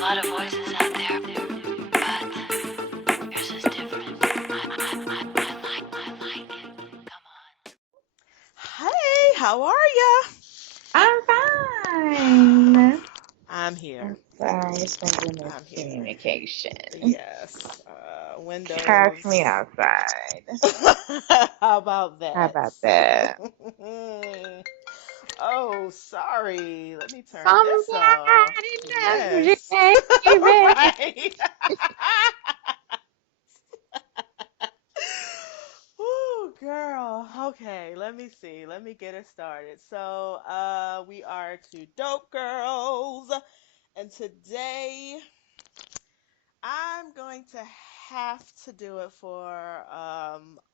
lot of voices out there, but yours is different. I like it. Come on. Hey, how are ya? I'm fine. I'm here. I'm sorry, it's been I'm here. miscommunication. Yes. Catch me Windows. outside. How about How that? about that? Oh, sorry. Let me turn this off. Somebody knows you, Yes. baby. Right. Ooh, girl. Okay, let me see. Let me get it started. So, we are two dope girls, and today I'm going to have to do it for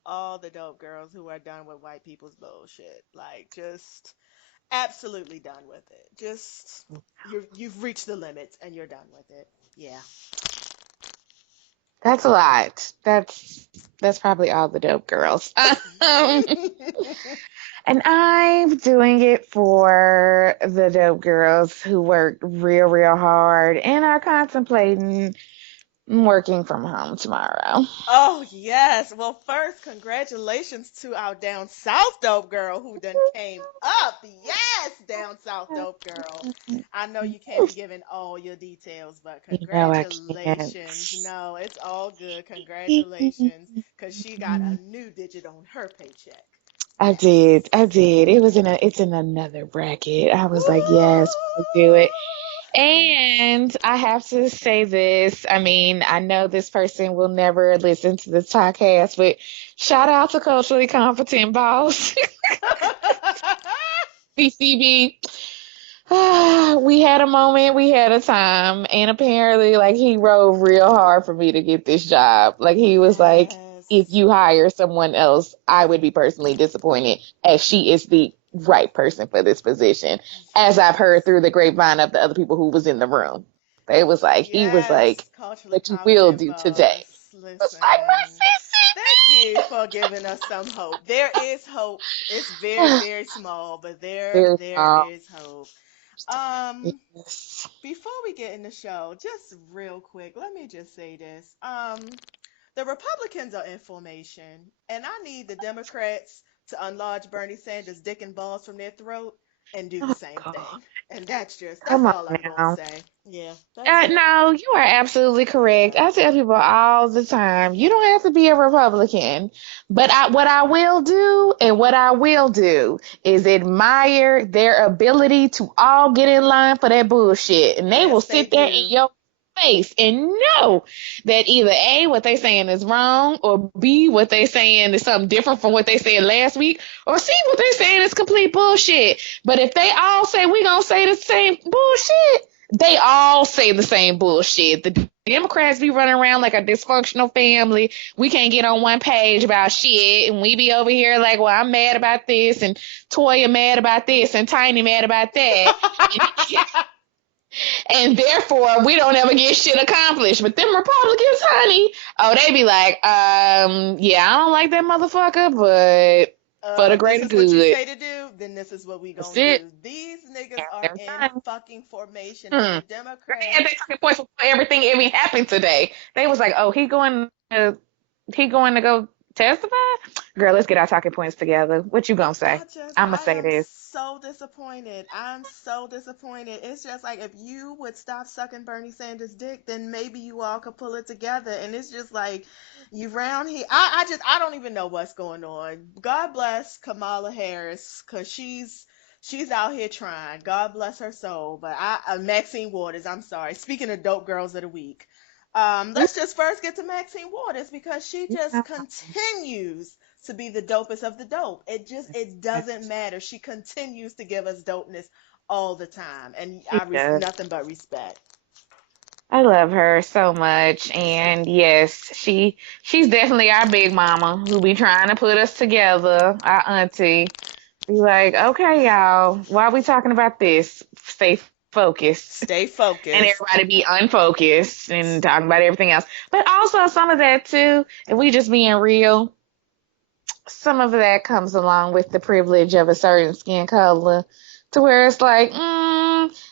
all the dope girls who are done with white people's bullshit. Like, just absolutely done with it. Just you've reached the limits and you're done with it. Yeah. That's a lot. That's probably all the dope girls. Um, and I'm doing it for the dope girls who work real, real hard and are contemplating working from home tomorrow. Oh, yes. Well, first, congratulations to our down south dope girl who done came up. Yes, down south dope girl. I know you can't be giving all your details, but You know I can't. congratulations. No, it's all good. Congratulations, because she got a new digit on her paycheck. I Yes. did. I did. It's in another bracket. I was like, yes, Woo! we'll do it. Yes. And I have to say this. I mean, I know this person will never listen to this podcast, but shout out to Culturally Competent Boss, CCB. We had a moment, we had a time, and apparently, like, he rode real hard for me to get this job. Like, he was like, if Yes. you hire someone else, I would be personally disappointed, as she is the right person for this position, as I've heard Yes. through the grapevine of the other people who was in the room. He was like, Yes, culturally what you will competent do today. boss. I was like, Listen, thank you for giving us some hope. There is hope. It's very, my CCB. very small, but there, Very there small. is hope. Um, Yes. Before we get in the show, just real quick, let me just say this. The Republicans are in formation, and I need the Democrats to unlodge Bernie Sanders' dick and balls from their throat and do the Oh, same God. thing. And that's Come on all I'm gonna now. say. Yeah, that's it. No, you are absolutely correct. Yeah. I tell people all the time, you don't have to be a Republican, but what I will do and what I will do is admire their ability to all get in line for that bullshit, and they will Yes, they sit there in do. your face and know that either A, what they saying is wrong, or B, what they saying is something different from what they said last week, or C, what they saying is complete bullshit. But if they all say we gonna say the same bullshit, they all say the same bullshit. The Democrats be running around like a dysfunctional family. We can't get on one page about shit, and we be over here like, well, I'm mad about this, and Toya mad about this, and Tiny mad about that, and therefore we don't ever get shit accomplished. But them Republicans, honey, oh, they be like, yeah, I don't like that motherfucker, but for the If this greater is what you good, say to do, then this is what we that's gonna it. do. These niggas Count are them in time. fucking formation, and Hmm. the They had Democrats. their talking points before everything even happened today. They was like, "Oh, he going to go testify." Girl, let's get our talking points together. What you gonna say? I'ma I say am this. so disappointed. I'm so disappointed. It's just like if you would stop sucking Bernie Sanders' dick, then maybe you all could pull it together. And it's just like you round here. I don't even know what's going on. God bless Kamala Harris, cause she's out here trying. God bless her soul. But Maxine Waters. I'm sorry. Speaking of dope girls of the week. Let's just first get to Maxine Waters because she just continues to be the dopest of the dope. It doesn't matter. She continues to give us dopeness all the time, and She does. nothing but respect. I love her so much, and yes, she's definitely our big mama who be trying to put us together. Our auntie be like, "Okay, y'all, why are we talking about this? Stay focused." Stay And focused. everybody be unfocused and talking about everything else. But also some of that too, if we just being real, some of that comes along with the privilege of a certain skin color to where it's like,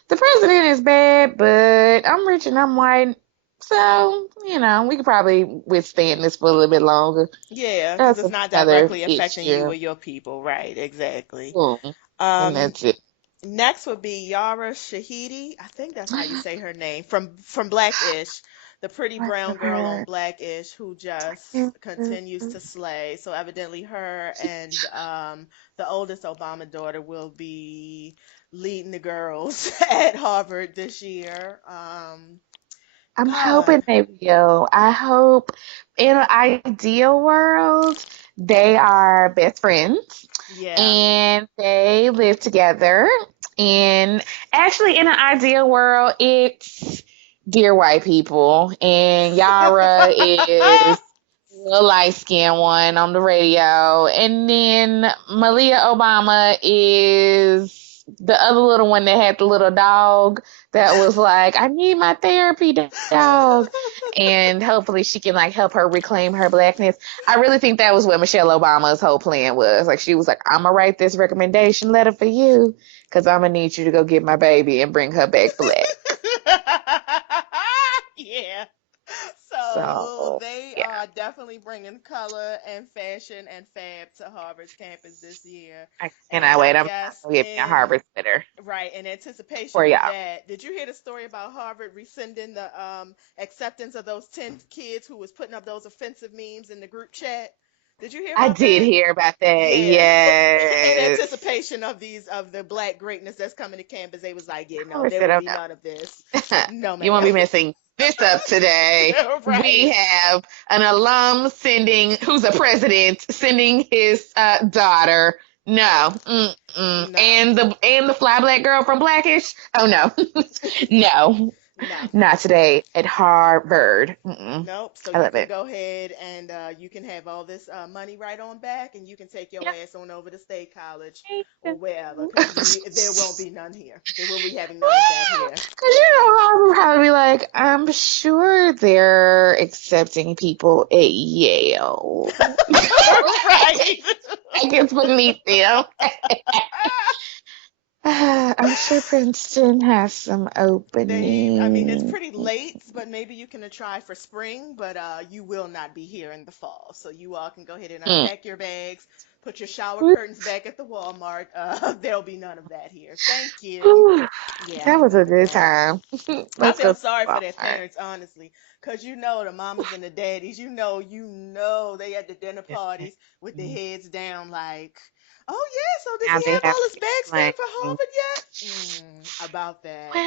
the president is bad, but I'm rich and I'm white. So, we could probably withstand this for a little bit longer. Yeah, because That's it's not another directly affecting you issue. or your people. Right, exactly. Boom. And Um, that's it. Next would be Yara Shahidi. I think that's how you say her name from Blackish, the pretty I've brown heard girl on her. Blackish who just continues to slay. So evidently, her and the oldest Obama daughter will be leading the girls at Harvard this year. I'm Ah, hoping they will. I hope in an ideal world, they yes, are best friends yeah. and they live together. And actually, in an ideal world, it's dear white people. And Yara is the light skinned one on the radio. And then Malia Obama is the other little one that had the little dog that was like, I need my therapy dog. And hopefully she can like help her reclaim her blackness. I really think that was what Michelle Obama's whole plan was. Like she was like, I'm gonna write this recommendation letter for you because I'm gonna need you to go get my baby and bring her back black. Yeah. So So they yeah, are definitely bringing color and fashion and fab to Harvard's campus this year. I And cannot I wait. I'm guess gonna give me a Harvard sweater right, in anticipation for of y'all. that, did you hear the story about Harvard rescinding the acceptance of those 10 kids who was putting up those offensive memes in the group chat? Did you hear I about did that? hear about that. Yeah. In Yes. anticipation of the black greatness that's coming to campus, they was like, yeah, no, Harvard there said, will "Oh be no." none of this. No, You won't ma'am. be missing this up today. We Right. have an alum who's a president, sending his daughter. No, No. and the fly black girl from Blackish. Oh no, no, No. not today at Harvard. Nope. So I you love can it. go ahead and you can have all this money right on back, and you can take your ass on over to State College or wherever, because there won't be none here. There will be having none of that here. Because Harvard would probably be like, I'm sure they're accepting people at Yale. Right. I guess beneath them. I'm sure Princeton has some I mean, it's opening. pretty late, but maybe you can try for spring, but you will not be here in the fall. So you all can go ahead and Mm. unpack your bags, put your shower curtains back at the Walmart. There'll be none of that here. Thank you. Whew, Yeah, that was a good yeah. time. I Let's go feel to sorry for their Walmart. parents, honestly, because the mamas and the daddies, they at the dinner parties with their heads down, like, oh yeah, so does Now he they have have all to his bags explain. done for Harvard yet? About that.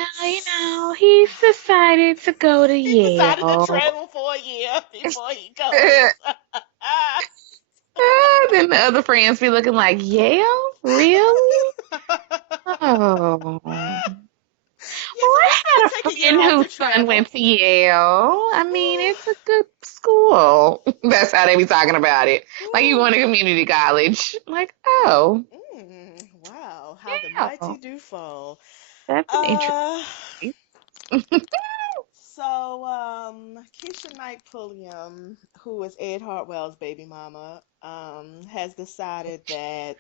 Well, he's decided to go to He decided to Yale. travel for a year before he goes. Then the other friends be looking like, Yale? Really? Oh. Well, Yeah, so I let's had not a take a year friend off whose to son travel. went to Yale. I mean, it's a good school. That's how they be talking about it. Like you Whew. going to community college. Like, oh, Wow, how the yeah, mighty do fall. that's an interesting. Uh, so Keisha Knight Pulliam, who is Ed Hartwell's baby mama, has decided that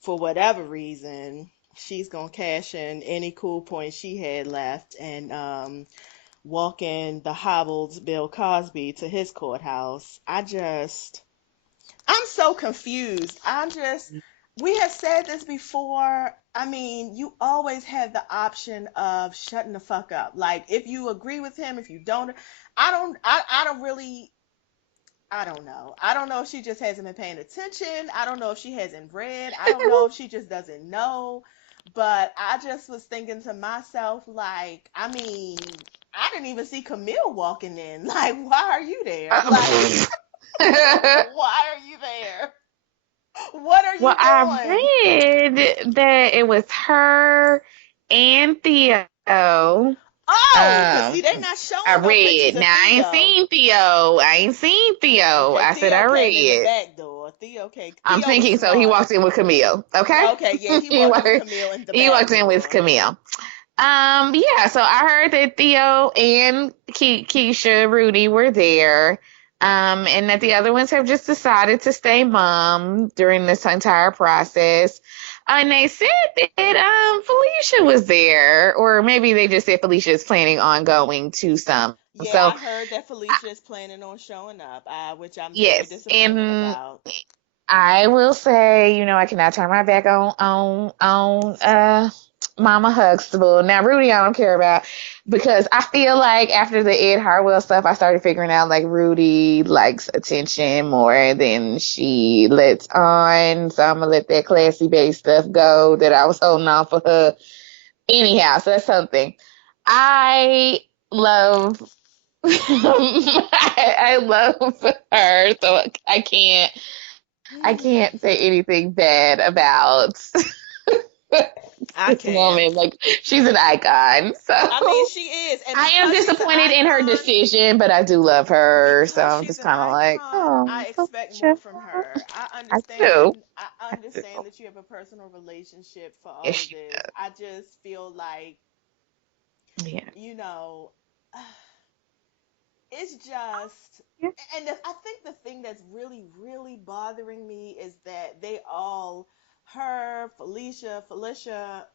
for whatever reason, she's gonna cash in any cool points she had left and walk in the hobbled Bill Cosby to his courthouse. I'm so confused. We have said this before. I mean, you always have the option of shutting the fuck up. Like, if you agree with him, if you don't, I don't really, I don't know. I don't know if she just hasn't been paying attention. I don't know if she hasn't read. I don't know if she just doesn't know. But I just was thinking to myself, like, I mean, I didn't even see Camille walking in. Like, why are you there? Like, why are you there? What are Well, you I doing? read that it was her and Theo. Oh, cause Um, see, they not I showing no pictures read. of Now I ain't Theo. seen Theo. I ain't seen Theo. Okay, I said Theo I came in the read. back door. I'm Theo was thinking so. He smart. walked in with Camille. Okay, Okay, yeah, he he walked in with walked. Camille in the He back walked in with door. Camille. Yeah. So I heard that Theo and Keisha, Rudy were there. And that the other ones have just decided to stay mum during this entire process. And they said that Felicia was there, or maybe they just said Felicia is planning on going to some. Yeah, So I heard that Felicia is planning on showing up, which I'm very yes, disappointed and about. I will say, I cannot turn my back on Mama Huxtable. Now Rudy, I don't care about because I feel like after the Ed Hartwell stuff, I started figuring out like Rudy likes attention more than she lets on. So I'm gonna let that classy bass stuff go that I was holding on for her. Anyhow, so that's something. I love I love her, so I can't say anything bad about I this can. woman. Like she's an icon. So I mean, she is, and I am because she's an disappointed in her icon, decision, but I do love her. So because I'm she's just an kind of like, icon, I oh, expect more Felicia. from her. I do. I I do. understand that you have a personal relationship for all Yes, of she this. does. I just feel like, Yeah. you know, it's just, Yeah. and I think the thing that's really, really bothering me is that they all, her, Felicia,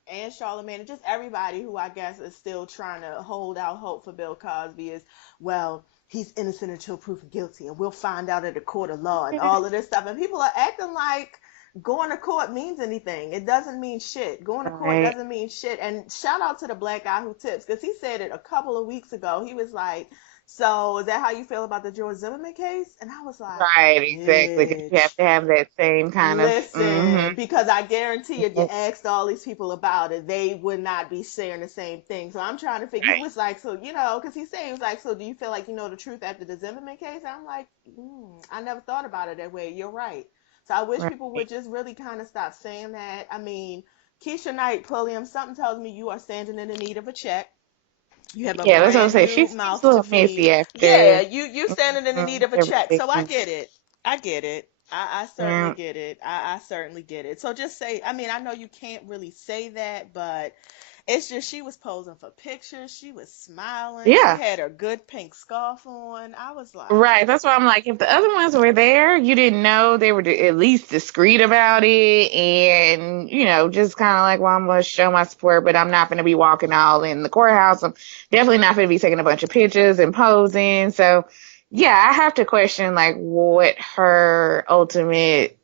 and Charlamagne, and just everybody who I guess is still trying to hold out hope for Bill Cosby is, well, he's innocent until proven guilty, and we'll find out at a court of law, and all of this stuff. And people are acting like going to court means anything. It doesn't mean shit. Going to court Right. doesn't mean shit. And shout out to the black guy who tips, because he said it a couple of weeks ago. He was like, so is that how you feel about the George Zimmerman case? And I was like, Right. Exactly. Because you have bitch, to have that same kind of. listen, because I guarantee if you asked all these people about it, they would not be saying the same thing. So I'm trying to figure. He Right. was like, so because he was like, so do you feel like you know the truth after the Zimmerman case? I'm like, I never thought about it that way. You're right. So I wish people would Right. just really kind of stop saying that. I mean, Keisha Knight, Pulliam, something tells me you are standing in the need of a check. You have a Yeah, that's what I'm brand saying. She new seems mouth a to little messy feed. Yeah, after you standing in the need of a check. So I everything. get it. I get it. I certainly Yeah. get it. I certainly get it. So just say, I mean, I know you can't really say that, but it's just she was posing for pictures. She was smiling. She Yeah. had her good pink scarf on. I was Right. like, That's why I'm like, if the other ones were there, you didn't know they were at least discreet about it, and just kind of like, well, I'm gonna show my support, but I'm not gonna be walking all in the courthouse. I'm definitely not gonna be taking a bunch of pictures and posing. So, yeah, I have to question like what her ultimate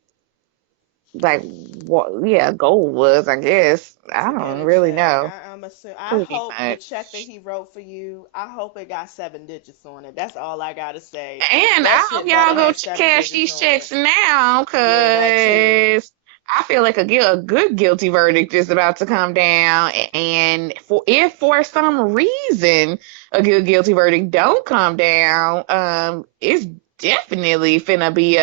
like what goal was. I guess I to get don't a really check. know. I'm assuming. I Pretty hope the check that much. he wrote for you. I hope it got 7 digits on it. That's all I gotta say. And That I hope shit better y'all go have seven cash digits these on it. checks now, Yeah, that too. cause I feel like a good guilty verdict is about to come down. And if for some reason a good guilty verdict don't come down, it's definitely finna be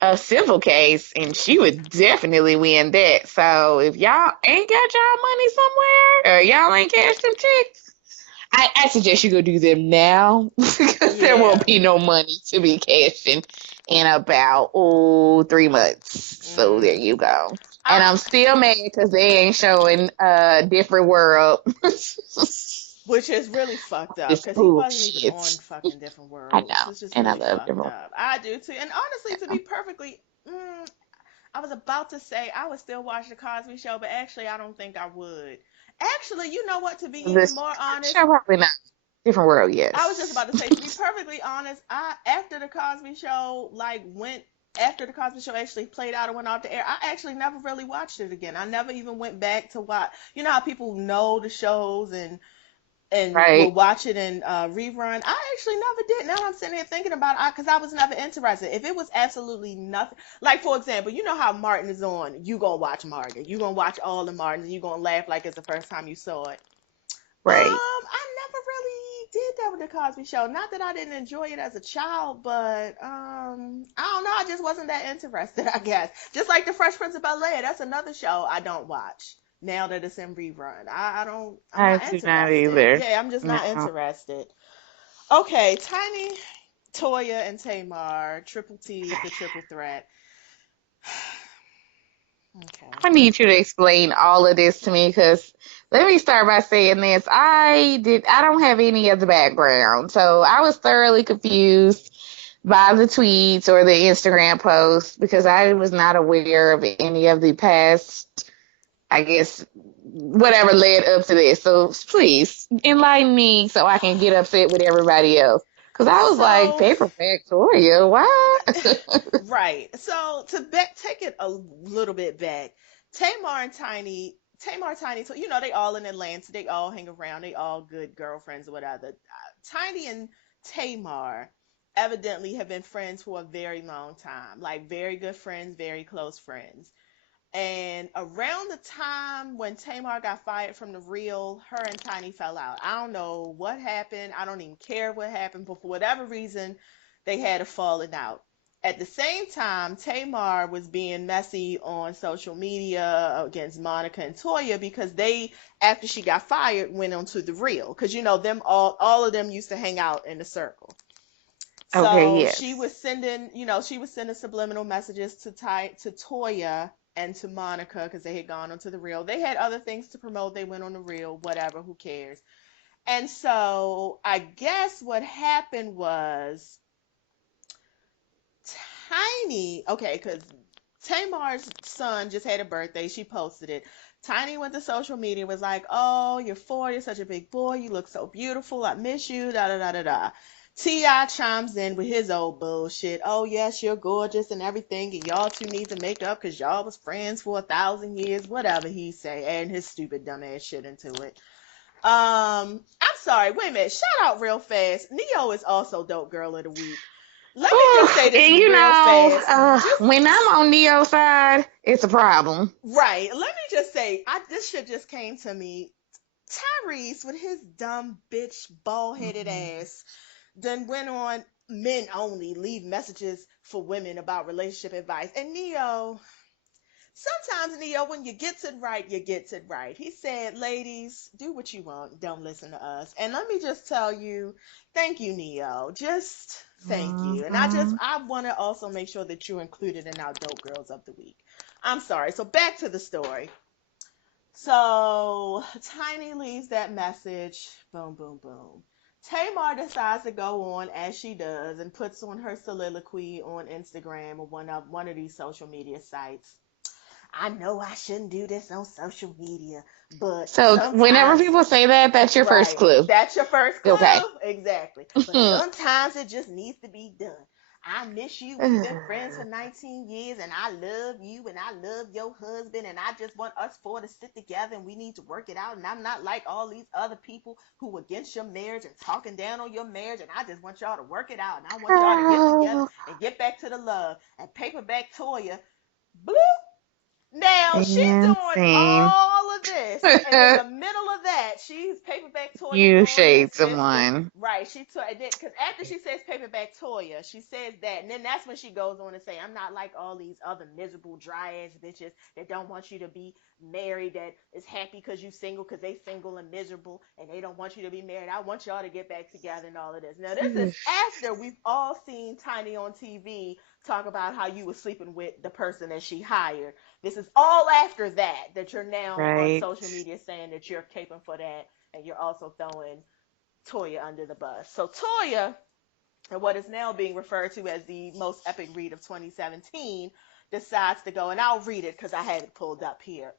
a civil case, and she would definitely win that. So if y'all ain't got y'all money somewhere, or y'all ain't cashed them checks, I suggest you go do them now because there won't Yeah. be no money to be cashing in about 3 months. So there Mm. you go. And I I'm still mad because they ain't showing Different World. Which is really fucked up This because he wasn't even on bullshit. fucking different I worlds. know, It's just and I really love fucked Different up. I do too. And honestly, to be World. perfectly, I was about to say I would still watch the Cosby Show, but actually, I don't think I would. Actually, you know what? To be even This more honest, show probably not. Different World, I was just yes. about to say, to be perfectly honest, I after the Cosby Show like went after the Cosby Show actually played out and went off the air, I actually never really watched it again. I never even went back to watch. You know how people know the shows and will Right. watch it in rerun. I actually never did. Now I'm sitting here thinking about it because I was never interested. If it was absolutely nothing, like for example, you know how Martin is on, you gonna watch Martin, you gonna watch all the Martins, and you gonna laugh like it's the first time you saw it. Right. I never really did that with the Cosby Show. Not that I didn't enjoy it as a child, but I don't know. I just wasn't that interested. I guess just like the Fresh Prince of Bel Air. That's another show I don't watch now that it's in rerun. I don't. I'm I not do not interested. either. Yeah, I'm just not No. interested. Okay, Tiny, Toya, and Tamar. Triple T, the triple threat. Okay. I need you to explain all of this to me because let me start by saying this. I don't have any of the background. So I was thoroughly confused by the tweets or the Instagram posts because I was not aware of any of the past, I guess, whatever led up to this. So please enlighten me so I can get upset with everybody else. Because I was like, So, paperback Toya, why? right. So take it a little bit back. Tamar and Tiny, Tamar, Tiny, so they all in Atlanta. They all hang around. They all good girlfriends or whatever. Tiny and Tamar evidently have been friends for a very long time, like very good friends, very close friends. And around the time when Tamar got fired from the Real, her and Tiny fell out. I don't know what happened. I don't even care what happened, but for whatever reason, they had a falling out. At the same time, Tamar was being messy on social media against Monica and Toya because they, after she got fired, went onto the Real. Because them all of them used to hang out in a circle. Okay, So yes. she was sending subliminal messages to Toya and to Monica because they had gone onto the Real. They had other things to promote. They went on the Real, whatever, who cares? And so I guess what happened was Tiny, okay, because Tamar's son just had a birthday. She posted it. Tiny went to social media and was like, "Oh, you're 4. You're such a big boy. You look so beautiful. I miss you." Da da da da da. Ti chimes in with his old bullshit. "Oh yes, you're gorgeous and everything, and y'all two need to make up because y'all was friends for 1,000 years." Whatever he say, and his stupid dumb ass shit into it. I'm sorry. Wait a minute. Shout out real fast. Neo is also dope girl of the week. Let me just Oh, say this and real fast. Just when I'm on Neo's side, it's a problem. right. Let me just say, this shit just came to me. Tyrese with his dumb bitch bald headed ass then went on men only leave messages for women about relationship advice. And Neo, sometimes Neo, when you gets it right, you gets it right. He said, "Ladies, do what you want. Don't listen to us." And let me just tell you, thank you, Neo. Just thank you. And Mhm. I want to also make sure that you're included in our Dope Girls of the Week. I'm sorry. So back to the story. So Tiny leaves that message. Boom, boom, boom. Tamar decides to go on as she does and puts on her soliloquy on Instagram or one of these social media sites. "I know I shouldn't do this on social media, but So whenever sometimes," people say that, that's your first right, clue. that's your first Okay. clue. Exactly. "But sometimes it just needs to be done. I miss you. We've been friends for 19 years and I love you and I love your husband and I just want us 4 to sit together and we need to work it out. And I'm not like all these other people who are against your marriage and talking down on your marriage. And I just want y'all to work it out. And I want y'all to get together Oh, and get back to the love." And Paperback Toya, bloop. Now she's doing insane. all of this, and in the middle of that, she's Paperback Toya You doing shade this, someone. right? She took because after she says Paperback Toya, she says that, and then that's when she goes on to say, "I'm not like all these other miserable dry ass bitches that don't want you to be married, that is happy because you single because they single and miserable, and they don't want you to be married. I want y'all to get back together and all of this." Now this is after we've all seen Tiny on TV talk about how you were sleeping with the person that she hired. This is all after that you're now on Right. social media saying that you're caping for that and you're also throwing Toya under the bus. So Toya, and what is now being referred to as the most epic read of 2017, decides to go, and I'll read it because I had it pulled up here.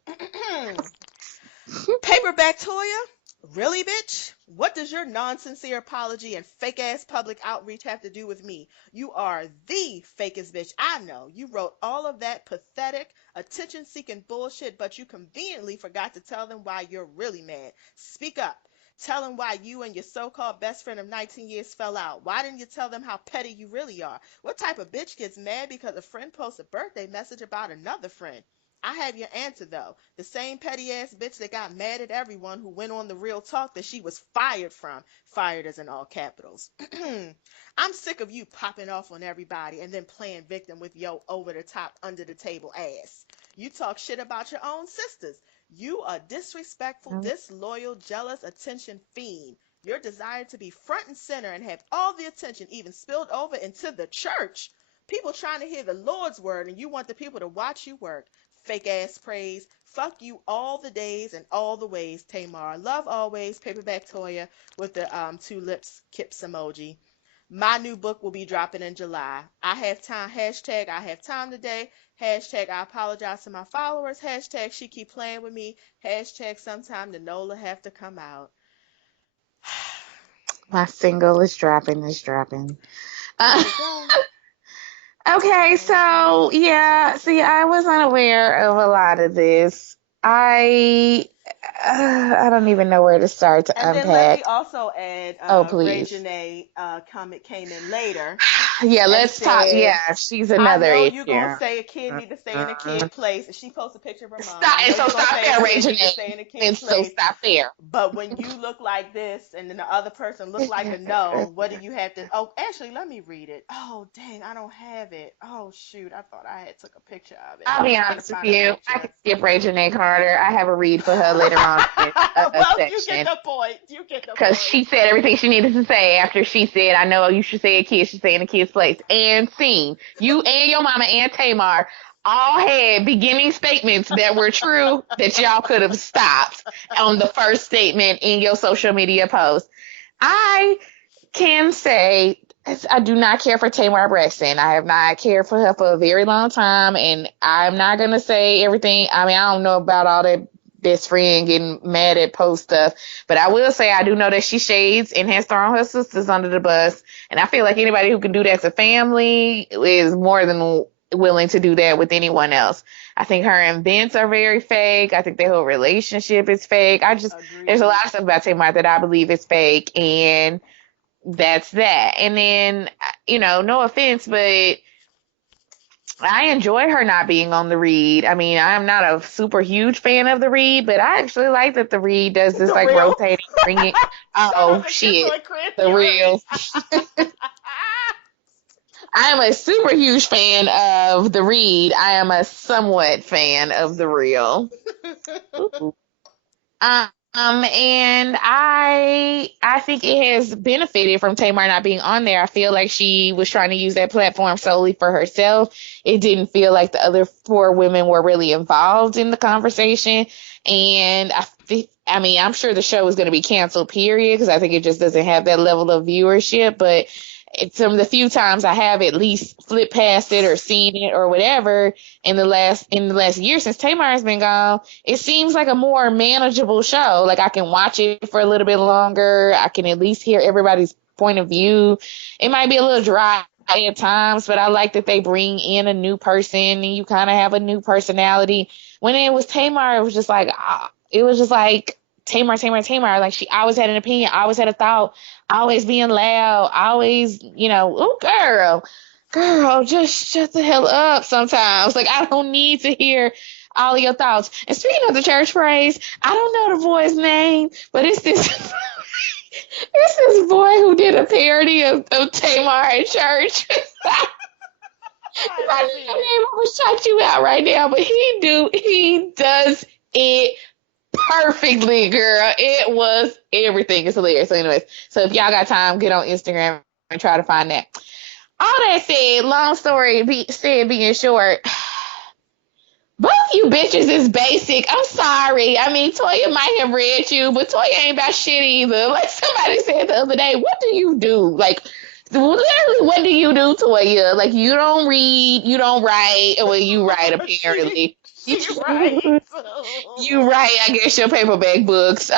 "Paperback Toya? Really, bitch? What does your non-sincere apology and fake-ass public outreach have to do with me? You are the fakest bitch I know. You wrote all of that pathetic, attention-seeking bullshit, but you conveniently forgot to tell them why you're really mad. Speak up. Tell them why you and your so-called best friend of 19 years fell out. Why didn't you tell them how petty you really are? What type of bitch gets mad because a friend posts a birthday message about another friend? I have your answer though. The same petty ass bitch that got mad at everyone who went on the Real Talk that she was fired from. Fired as in all capitals. I'm sick of you popping off on everybody and then playing victim with your over the top, under the table ass. You talk shit about your own sisters. You a disrespectful, disloyal, jealous, attention fiend. Your desire to be front and center and have all the attention even spilled over into the church. People trying to hear the Lord's word and you want the people to watch you work. Fake ass praise. Fuck you all the days and all the ways, Tamar. Love always, Paperback Toya with the two lips kips emoji. My new book will be dropping in July. I have time. Hashtag I have time today. Hashtag I apologize to my followers. Hashtag she keep playing with me. Hashtag sometime the Nola have to come out. My single is dropping. Is dropping. There Uh, you go. okay, There you go. so yeah, see, I was unaware of a lot of this. I don't even know where to start to And then let me unpack. also add, Oh, Ray please. Janae comment came in later Yeah, and let's talk. said, Yeah, she's I another know you're gonna issue. say a kid need to stay in a kid place. And she posted a picture of her mom. Stop, I and know so you're gonna stop say a there, kid need to Regina. stay in a kid And so place, stop there. but when you look like this and then the other person look like a gnome, what do you have to? Oh, actually, let me read it. Oh, dang, I don't have it. Oh, shoot, I thought I had took a picture of it. I'll I'm be trying to honest with find a you. I picture. can skip Regina Carter. I have a read for her later on in a Well, you get section. the point. You get the Because point. she said everything she needed to say after she said, I know you should say a kid should stay in a kid's place. And scene. You and your mama and Tamar all had beginning statements that were true that y'all could have stopped on the first statement in your social media post. I can say I do not care for Tamar Braxton. I have not cared for her for a very long time, and I'm not gonna say everything. I mean, I don't know about all that best friend getting mad at post stuff, but I will say I do know that she shades and has thrown her sisters under the bus, and I feel like anybody who can do that to family is more than willing to do that with anyone else. I think her and Vince are very fake. I think their whole relationship is fake. There's a Agreed. lot of stuff about Tamar that I believe is fake, and that's that. And then, no offense, but I enjoy her not being on the read. I mean, I'm not a super huge fan of the read, but I actually like that the read does this The like real. rotating, bringing. Shout Oh out to Kiss shit, on the Cranberry. real. I am a super huge fan of the read. I am a somewhat fan of the real. And I think it has benefited from Tamar not being on there. I feel like she was trying to use that platform solely for herself. It didn't feel like the other four women were really involved in the conversation. And I mean, I'm sure the show is going to be canceled, period, because I think it just doesn't have that level of viewership. But from the few times I have at least flipped past it or seen it or whatever in the last year since Tamar has been gone, it seems like a more manageable show. Like I can watch it for a little bit longer. I can at least hear everybody's point of view. It might be a little dry at times, but I like that they bring in a new person and you kind of have a new personality. When it was Tamar, it was just like Tamar, Tamar, Tamar. Like she always had an opinion, always had a thought, always being loud, always, oh girl, just shut the hell up sometimes. Like I don't need to hear all of your thoughts. And speaking of the church praise, I don't know the boy's name, but it's this it's this boy who did a parody of Tamar at church. I If I didn't knew see your it. name, I would shout you out right now. But he does it perfectly, girl. It was everything. It's hilarious. So, anyways, so if y'all got time, get on Instagram and try to find that. All that said, long story being short, both you bitches is basic. I'm sorry. I mean, Toya might have read you, but Toya ain't about shit either. Like somebody said the other day, what do you do? Like, literally, what do you do, Toya? Like, you don't read, you don't write. Well, you write, she apparently. she right. You write, I guess, your paperback books.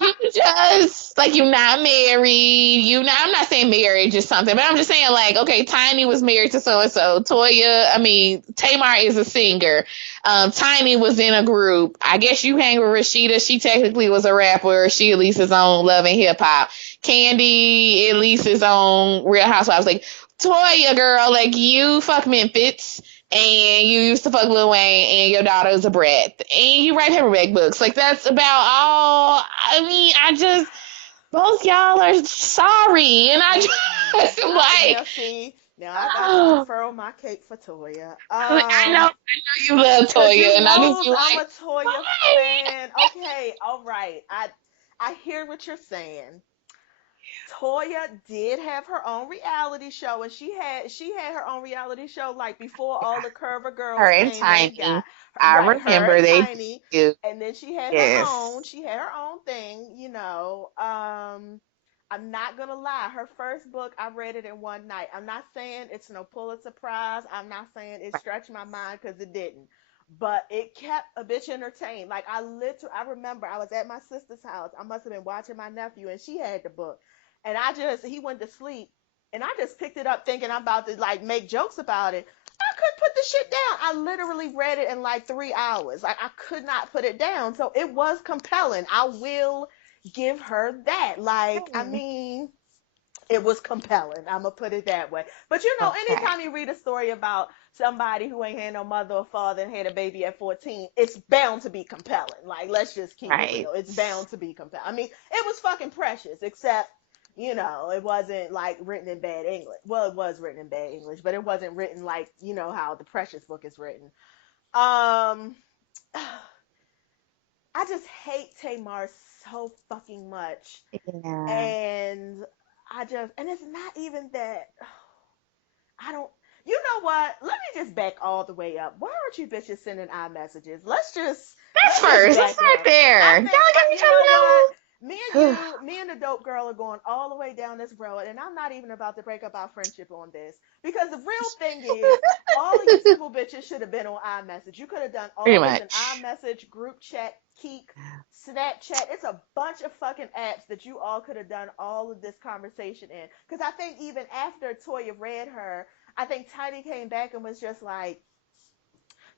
You just like you're not married. I'm not saying marriage is something, but I'm just saying like, okay, Tiny was married to so and so. Tamar is a singer. Tiny was in a group. I guess you hang with Rashida. She technically was a rapper. She at least is on Love and Hip Hop. Candy at least is on Real Housewives. Like Toya, girl, like you fuck Memphis and you used to fuck Lil Wayne, and your daughter is a brat, and you write paperback books. Like that's about all. I mean, both y'all are sorry, and I just am Now like, see, now I got to oh, unfurl my cape for Toya. I know you love Cause you Toya, and I just knows be I'm like, a Toya why? fan. Okay, all right. I hear what you're saying. Toya did have her own reality show, and she had her own reality show like before all the Curver Her girls and came and Tiny, got I right her remember and they Tiny, do. and then she had her Yes. own. She had her own thing. I'm not gonna lie. Her first book, I read it in one night. I'm not saying it's no Pulitzer Prize. I'm not saying it stretched my mind because it didn't. But it kept a bitch entertained. Like I remember I was at my sister's house. I must have been watching my nephew, and she had the book, and he went to sleep, and I just picked it up thinking I'm about to like make jokes about it. I couldn't put the shit down. I literally read it in like 3 hours. Like I could not put it down. So it was compelling. I will give her that. Like, I Hmm. mean, it was compelling. I'm gonna put it that way. But you know, Okay. anytime you read a story about somebody who ain't had no mother or father and had a baby at 14, it's bound to be compelling. Like, let's just keep it Right. real. It's bound to be compelling. I mean, it was fucking precious, except it wasn't like written in bad English. Well, it was written in bad English, but it wasn't written like how the Precious book is written. Um, I just hate Tamar so fucking much, Yeah. and and it's not even that. I don't. You know what? Let me just back all the way up. Why aren't you bitches sending iMessages? That's Let's just first. Let's back start up. there. I Y'all think got each you know what? other now. Me and the dope girl are going all the way down this road, and I'm not even about to break up our friendship on this because the real thing is, all of you simple bitches should have been on iMessage. You could have done Pretty all this in much. iMessage, group chat, Keek, Snapchat. It's a bunch of fucking apps that you all could have done all of this conversation in. Because I think even after Toya read her, I think Tiny came back and was just like,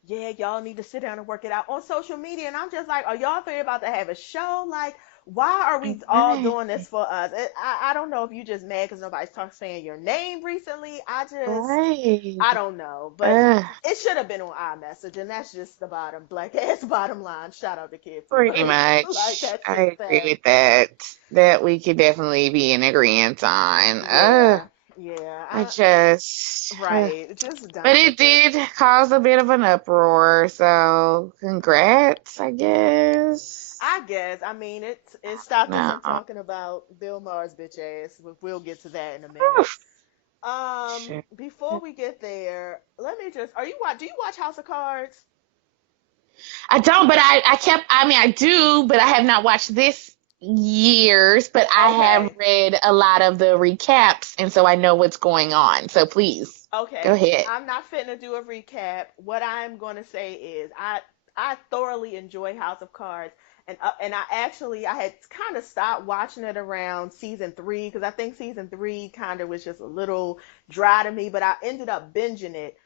yeah, y'all need to sit down and work it out on social media. And I'm just like, are y'all three about to have a show? Like, why are we all Right. doing this for us? I don't know if you just mad because nobody's saying your name recently. Right. I don't know. But Uh, it should have been on iMessage. And that's just the black ass bottom line. Shout out to Kid Pretty Fury. Like, much. that's just I agree that. with that. That we could definitely be in agreement on. Yeah. Yeah. I just. Right. Just But done it with it. did cause a bit of an uproar, so congrats, I guess. I guess. I mean, it stopped us No. from talking about Bill Maher's bitch ass. We'll get to that in a minute. Shit. Before we get there, let me just. Do you watch House of Cards? I don't, but I mean, I do, but I have not watched this years, but I have Okay. read a lot of the recaps, and so I know what's going on. So please, go Okay. ahead. I'm not fitting to do a recap. What I'm going to say is I thoroughly enjoy House of Cards. And I had kind of stopped watching it around season 3 because I think season 3 kind of was just a little dry to me, but I ended up binging it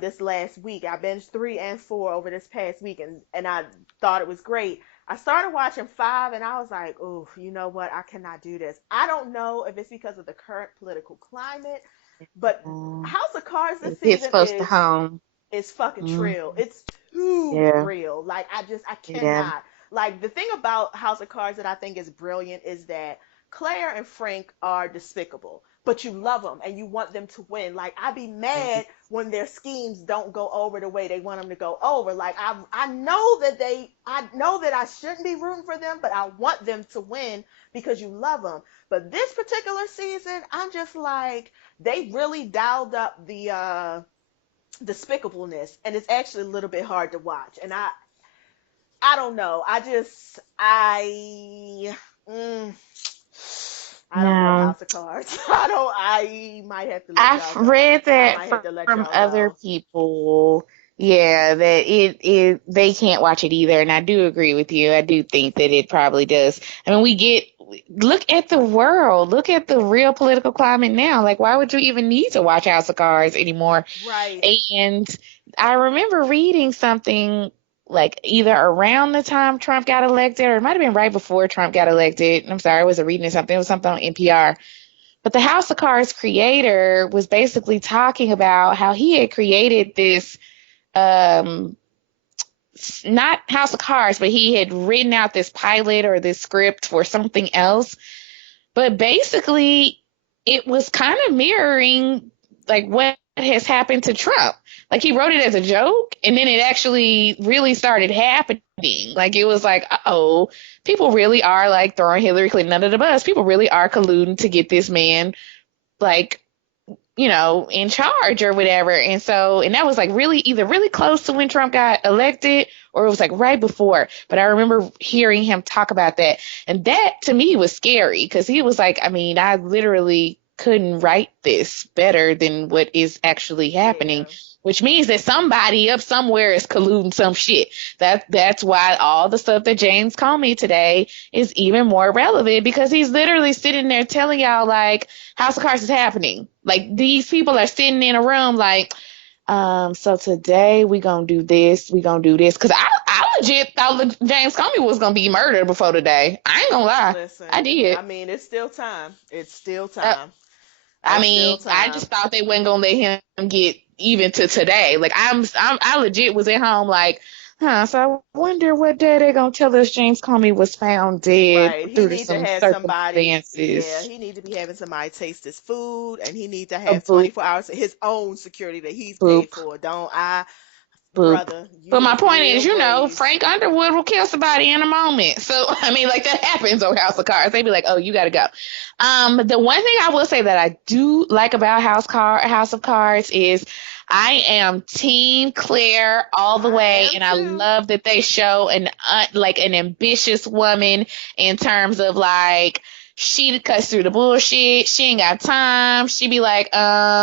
this last week. I binged 3 and 4 over this past week, and I thought it was great. I started watching 5 and I was like, "Oh, you know what? I cannot do this." I don't know if it's because of the current political climate, but Um, House of Cards this it hits season close to home. is fucking Mm, trill. It's too yeah, real. Like I yeah. cannot. Like the thing about House of Cards that I think is brilliant is that Claire and Frank are despicable, but you love them and you want them to win. Like I'd be mad when their schemes don't go over the way they want them to go over. Like I know that I shouldn't be rooting for them, but I want them to win because you love them. But this particular season, I'm just like they really dialed up the despicableness, and it's actually a little bit hard to watch. And I don't know. Mm, I don't know No. House of Cards. I might have to let I've y'all go. read I that might have to let from y'all other go. people. Yeah, that it they can't watch it either, and I do agree with you. I do think that it probably does. I mean, look at the world, look at the real political climate now. Like, why would you even need to watch House of Cards anymore? Right. And I remember reading something like either around the time Trump got elected, or it might have been right before Trump got elected. I'm sorry, I wasn't reading something. It was something on NPR, but the House of Cards creator was basically talking about how he had created this, um, not House of Cards, but he had written out this pilot or this script for something else. But basically, it was kind of mirroring like what has happened to Trump. Like he wrote it as a joke, and then it actually really started happening. Like it was like, oh, people really are like throwing Hillary Clinton under the bus. People really are colluding to get this man like in charge or whatever. And that was like either really close to when Trump got elected or it was like right before. But I remember hearing him talk about that. And that to me was scary because he was like, I mean, I literally couldn't write this better than what is actually happening. Yeah. Which means that somebody up somewhere is colluding some shit. That's why all the stuff that James Comey today is even more relevant because he's literally sitting there telling y'all like House of Cards is happening. Like these people are sitting in a room like, so today we gonna do this, we gonna do this. Cause I legit thought James Comey was gonna be murdered before today. I ain't gonna lie. Listen, I did. I mean, it's still time. It's still time. I It's mean, still I time. just thought they wasn't gonna let him get even to today. Like I legit was at home like, so I wonder what day they're gonna tell us James Comey was found dead Right. He through need to some have somebody. Yeah, circumstances. he need to be having somebody taste his food, and he need to A have boop 24 hours of his own security that he's paid boop for. Don't I, boop. brother? But You my was point is, real brave. Frank Underwood will kill somebody in a moment. So I mean, like that happens on House of Cards. They'd be like, "Oh, you got to go." The one thing I will say that I do like about House of Cards is I am Team Claire all the I way, am and I too. love that they show an ambitious woman in terms of like she cuts through the bullshit. She ain't got time. She be like,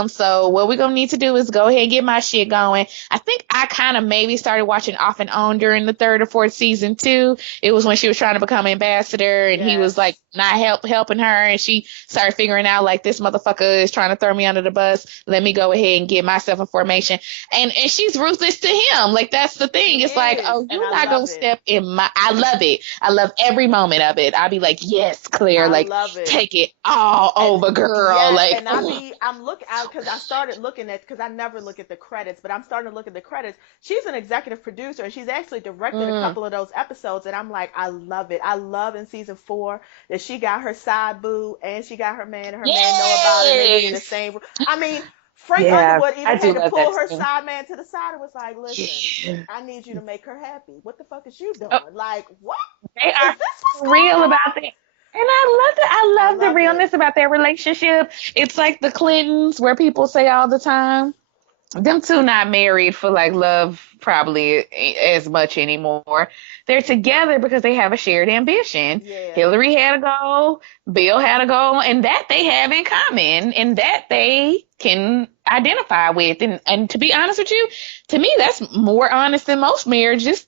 so what we gonna need to do is go ahead and get my shit going. I think I kind of maybe started watching off and on during the third or fourth season too. It was when she was trying to become ambassador and he was like Yes. not helping her and she started figuring out like this motherfucker is trying to throw me under the bus. Let me go ahead and get myself information. And she's ruthless to him. Like that's the thing. She It's like, is, oh, and you're I not gonna love it. step in my I love it. I love every moment of it. I'll be like, yes, Claire, I like love it. take it all And over, girl. yes, Like and I'm looking out because I started looking at because I never look at the credits, but I'm starting to look at the credits. She's an executive producer and she's actually directed a mm, couple of those episodes, and I'm like, I love it. I love in season 4 that she got her side boo and she got her man, and her man know about it, and they be in the yes. same room. I mean, Frank Yeah, Underwood I even do had to love pull that her too. side man to the side and was like, listen, Yeah. I need you to make her happy. What the fuck is you Oh, doing? Like, what they is are this? What's real going about that. And I love it. on? I I love the love it. realness about their relationship. It's like the Clintons where people say all the time, them two not married for like love probably as much anymore. They're together because they have a shared ambition. Yeah. Hillary had a goal, Bill had a goal, and that they have in common and that they can identify with. And to be honest with you, to me that's more honest than most marriages.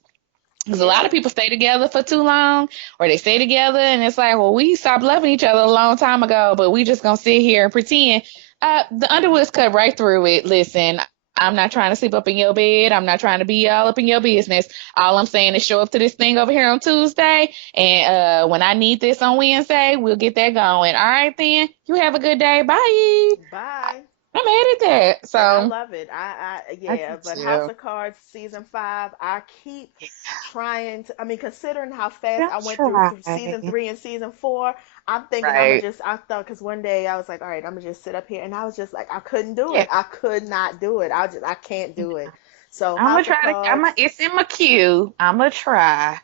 Because a lot of Yeah. people stay together for too long, or they stay together and it's like, well, we stopped loving each other a long time ago, but we just gonna sit here and pretend. The Underwoods cut right through it. Listen, I'm not trying to sleep up in your bed. I'm not trying to be all up in your business. All I'm saying is show up to this thing over here on Tuesday, and when I need this on Wednesday, we'll get that going. All right, then. You have a good day. Bye. Bye. I'm mad at that. And I So love it. I Yeah, do but House too. of Cards season 5, I keep trying to. I mean, considering how fast I'll I went through try. season 3 and season 4, I'm thinking I'm gonna Right. just. I thought because one day I was like, all right, I'm gonna just sit up here, and I was just like, I couldn't do Yeah. it. I could not do it. I can't do it. So I'm gonna House of try to. Cards, It's in my queue. I'm gonna try,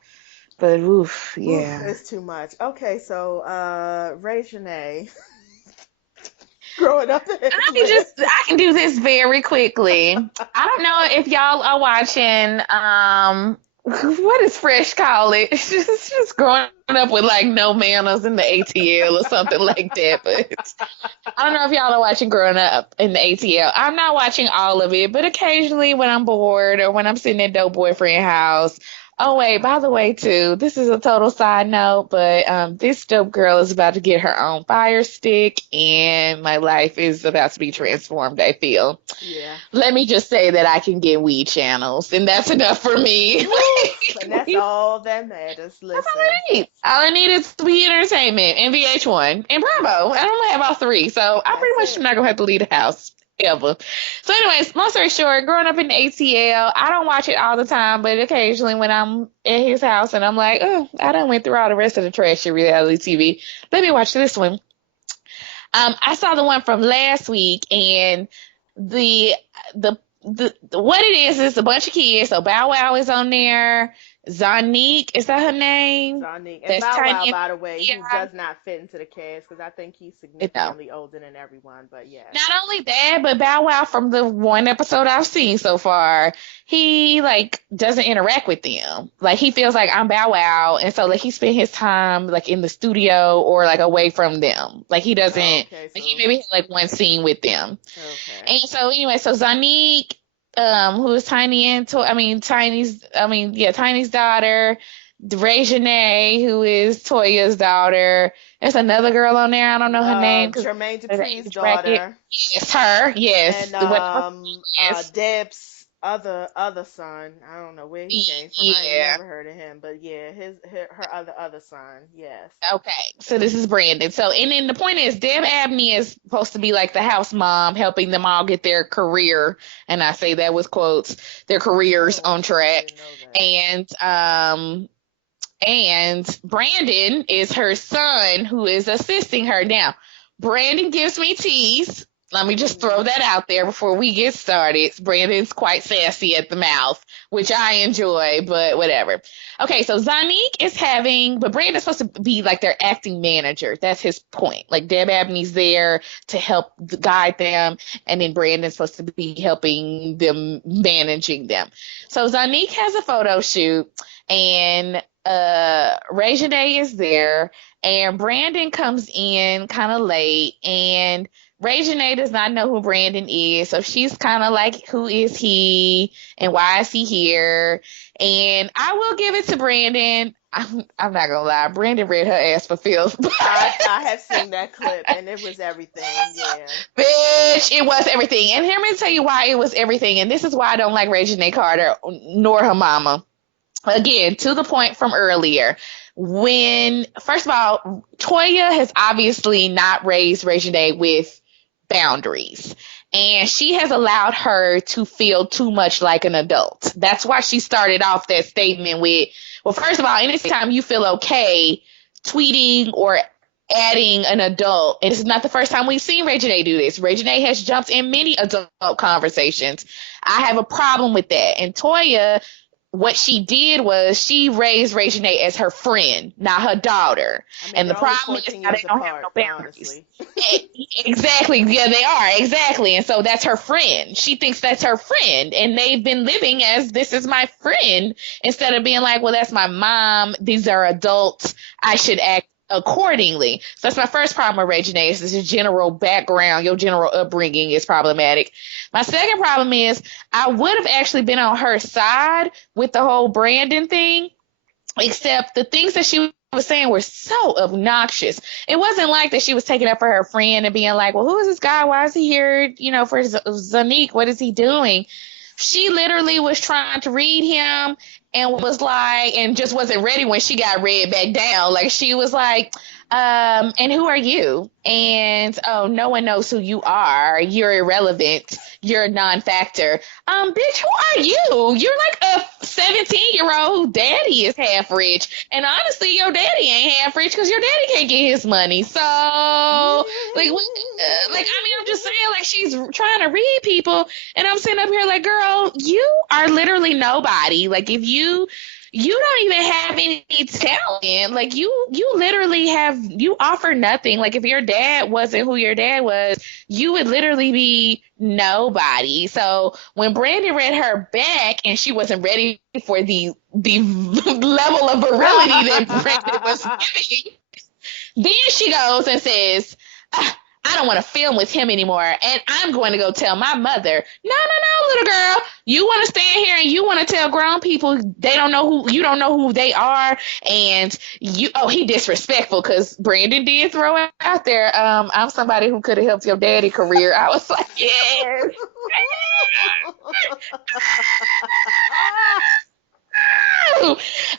but oof, oof, yeah. it's too much. Okay, so Ray Janae, growing up in Atlanta. I can do this very quickly. I don't know if y'all are watching. What is Fresh call it? It's just growing up with like no manners in the ATL or something like that. But I don't know if y'all are watching Growing Up in the ATL. I'm not watching all of it, but occasionally when I'm bored or when I'm sitting at dope boyfriend house. Oh wait, by the way, too, this is a total side note, but this dope girl is about to get her own fire stick, and my life is about to be transformed. I feel. Yeah. Let me just say that I can get weed channels, and that's enough for me. Woof, and that's Weed. all that matters. That's all Listen. I need. All I need is Weed Entertainment and VH1 and Yep, Bravo. I only have all three, so I pretty that's much am it. not gonna have to leave the house ever. So, anyways, long story short, growing up in the ATL, I don't watch it all the time, but occasionally when I'm at his house and I'm like, oh, I done went through all the rest of the trashy reality TV. Let me watch this one. I saw the one from last week, and the what it is a bunch of kids. So Bow Wow is on there. Zanique, is that her name? Sonic and That's Bow Wow, tiny and by the way, who yeah. does not fit into the cast because I think he's No. significantly older than everyone. But yes. Not only that, but Bow Wow from the one episode I've seen so far, he like doesn't interact with them. Like he feels like I'm Bow Wow, and so like he spent his time like in the studio or like away from them. Like he doesn't Oh, like okay, he so maybe had like one scene with them. okay. And so anyway, so Zanique, who is Tiny and Tiny's daughter, Reginae, who is Toya's daughter. There's another girl on there. I don't know her name because Jermaine of the Dupri's age bracket. daughter, Yes, her. Yes, and whatever she is. Deb's other son. I don't know where he came from. I ain't Yeah. never heard of him, but yeah, her other son. Yes. Okay, so this is Brandon. So, and then the point is, Deb Abney is supposed to be like the house mom, helping them all get their career, and I say that with quotes, their careers Oh, on track. didn't know that. And Brandon is her son who is assisting her. Now, Brandon gives me tease. Let me just throw that out there before we get started. Brandon's quite sassy at the mouth, which I enjoy, but whatever. Okay, so Zanique is but Brandon's supposed to be like their acting manager. That's his point. Like Deb Abney's there to help guide them, and then Brandon's supposed to be helping them, managing them. So Zanique has a photo shoot, and Reginae is there, and Brandon comes in kind of late, and Reginae does not know who Brandon is, so she's kind of like, who is he, and why is he here? And I will give it to Brandon. I'm not gonna lie, Brandon read her ass for filth. I have seen that clip, and it was everything. Yeah. Bitch, it was everything. And here, let me tell you why it was everything. And this is why I don't like Reginae Carter nor her mama. Again, to the point from earlier, when first of all, Toya has obviously not raised Reginae with boundaries, and she has allowed her to feel too much like an adult. That's why she started off that statement with, well, first of all, anytime you feel okay tweeting or adding an adult, and this is not the first time we've seen Reginae do this. Reginae has jumped in many adult conversations. I have a problem with that. And Toya, what she did was she raised Reginae as her friend, not her daughter. I mean, And the they're only problem is 14 now they years don't have no apart, boundaries. honestly. Exactly. Yeah, they are. Exactly. And so that's her friend. She thinks that's her friend. And they've been living as, this is my friend, instead of being like, well, that's my mom. These are adults. I should act accordingly. So that's my first problem with Reginae, is this general background, your general upbringing is problematic. My second problem is I would have actually been on her side with the whole Brandon thing, except the things that she was saying were so obnoxious. It wasn't like that she was taking up for her friend and being like, well, who is this guy? Why is he here? For Zanique, what is he doing? She literally was trying to read him and was like, and just wasn't ready when she got read back down. Like she was like, and who are you? And oh, no one knows who you are. You're irrelevant. You're a non-factor. Bitch, who are you? You're like a 17-year-old whose daddy is half rich. And honestly, your daddy ain't half rich because your daddy can't get his money. So, I'm just saying, like, she's trying to read people, and I'm sitting up here like, girl, you are literally nobody. Like, if you don't even have any talent. Like you literally you offer nothing. Like if your dad wasn't who your dad was, you would literally be nobody. So when Brandon read her back and she wasn't ready for the level of virility that Brandon was giving, then she goes and says, I don't want to film with him anymore, and I'm going to go tell my mother. No, little girl. You want to stand here and you want to tell grown people you don't know who they are, and he disrespectful, because Brandon did throw out there, I'm somebody who could have helped your daddy career. I was like, yes.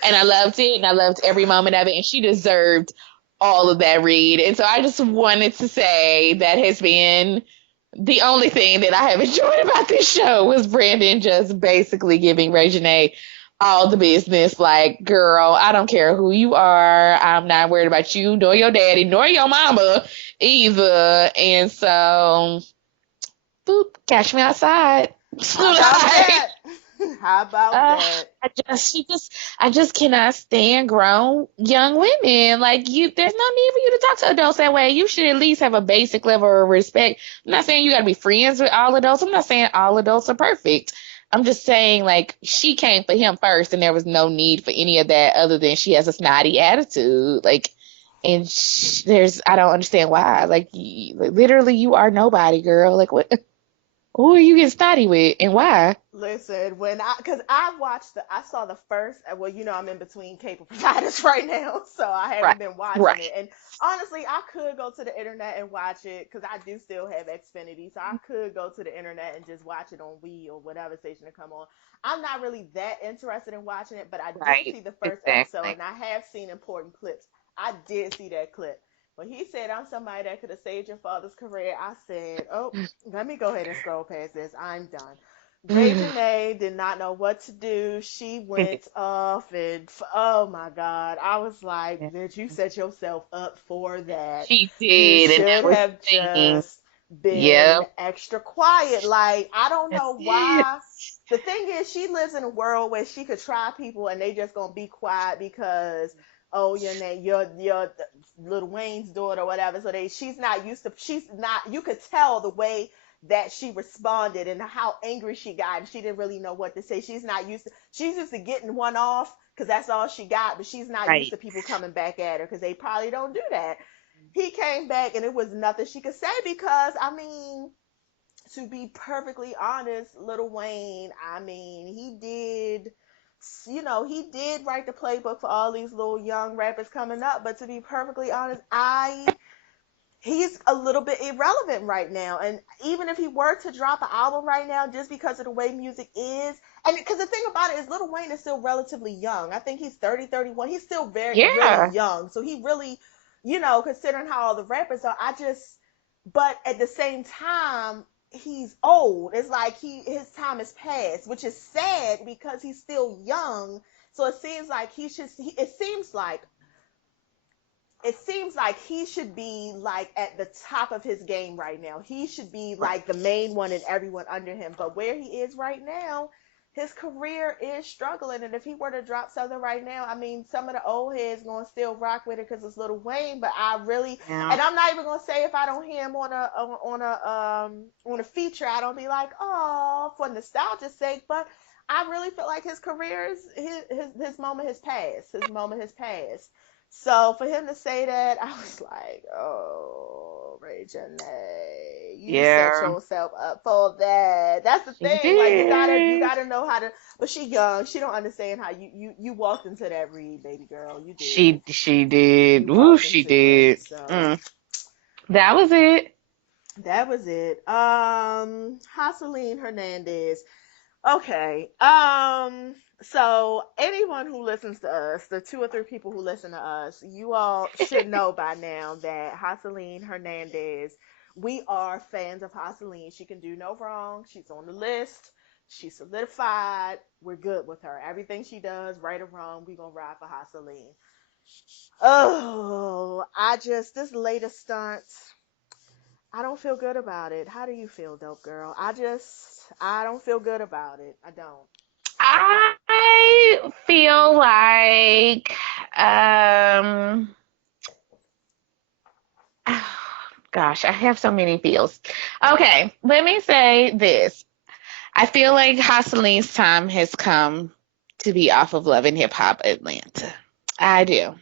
And I loved it, and I loved every moment of it, and she deserved all of that read. And so I just wanted to say that has been the only thing that I have enjoyed about this show, was Brandon just basically giving Reginae all the business. Like, girl, I don't care who you are. I'm not worried about you, nor your daddy, nor your mama either. And so, boop, catch me outside. How about that? How about Uh, that? I just cannot stand grown young women. Like there's no need for you to talk to adults that way. You should at least have a basic level of respect. I'm not saying you gotta be friends with all adults. I'm not saying all adults are perfect. I'm just saying like she came for him first, and there was no need for any of that other than she has a snotty attitude. Like, and I don't understand why. Like, literally, you are nobody, girl. Like, what? Who are you getting snotty with, and why? Listen, because I saw the first, well, I'm in between cable providers right now, so I Right, haven't been watching right. it. And honestly, I could go to the internet and watch it because I do still have Xfinity, so I could go to the internet and just watch it on Wii or whatever station to come on. I'm not really that interested in watching it, but I did Right, see the first episode exactly. and I have seen important clips. I did see that clip. When he said, I'm somebody that could have saved your father's career, I said, oh, let me go ahead and scroll past this. I'm done. Dejanay did not know what to do. She went off and oh my God. I was like, Yeah. bitch, you set yourself up for that. She You did, and that should was have the thing. just been Yep, extra quiet. Like, I don't that's know it. why. The thing is, she lives in a world where she could try people and they just gonna be quiet because oh your name your Little Wayne's daughter or whatever. So she's not you could tell the way that she responded and how angry she got and she didn't really know what to say. She's used to getting one off because that's all she got, but she's not used Right. to people coming back at her because they probably don't do that. He came back and it was nothing she could say because I mean, to be perfectly honest, Little Wayne, I mean, he did write the playbook for all these little young rappers coming up, but to be perfectly honest, I he's a little bit irrelevant right now. And even if he were to drop an album right now, just because of the way music is, and because the thing about it is, Little Wayne is still relatively young. I think he's 30, 31. He's still really Yeah. young. So he really, considering how all the rappers are, but at the same time, he's old. It's like his time has passed, which is sad because he's still young. So it seems like he should be like at the top of his game right now. He should be Right. like the main one and everyone under him. But where he is right now, his career is struggling. And if he were to drop something right now, I mean, some of the old heads gonna still rock with it because it's Little Wayne. But Yeah. and I'm not even gonna say if I don't hear him on a feature, I don't be like, oh, for nostalgia's sake. But I really feel like his career is his moment has passed. His moment has passed. So for him to say that, I was like, "Oh, Ray Janae, you set Yeah. yourself up for that." That's the She thing. Like you did. gotta know how to. But she young. She don't understand how you walked into that read, baby girl. You did. She did. You Woo, walked she into it. did. So Mm. That was it. that was it. Jocelyn Hernandez. Okay. So anyone who listens to us, the two or three people who listen to us, you all should know by now that Jocelyn Hernandez, we are fans of Jocelyn. She can do no wrong. She's on the list. She's solidified. We're good with her. Everything she does, right or wrong, we gonna ride for Jocelyn. Oh, this latest stunt. I don't feel good about it. How do you feel, dope girl? I don't feel good about it. I don't. I feel like um gosh, I have so many feels. Okay, let me say this. I feel like Jocelyn's time has come to be off of Love and Hip Hop Atlanta. I do.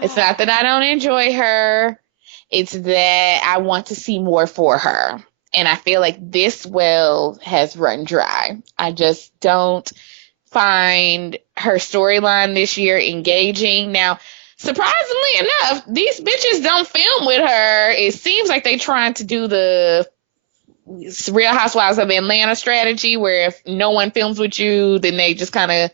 It's not that I don't enjoy her. It's that I want to see more for her. And I feel like this well has run dry. I just don't find her storyline this year engaging. Now, surprisingly enough, these bitches don't film with her. It seems like they trying to do the Real Housewives of Atlanta strategy where if no one films with you, then they just kind of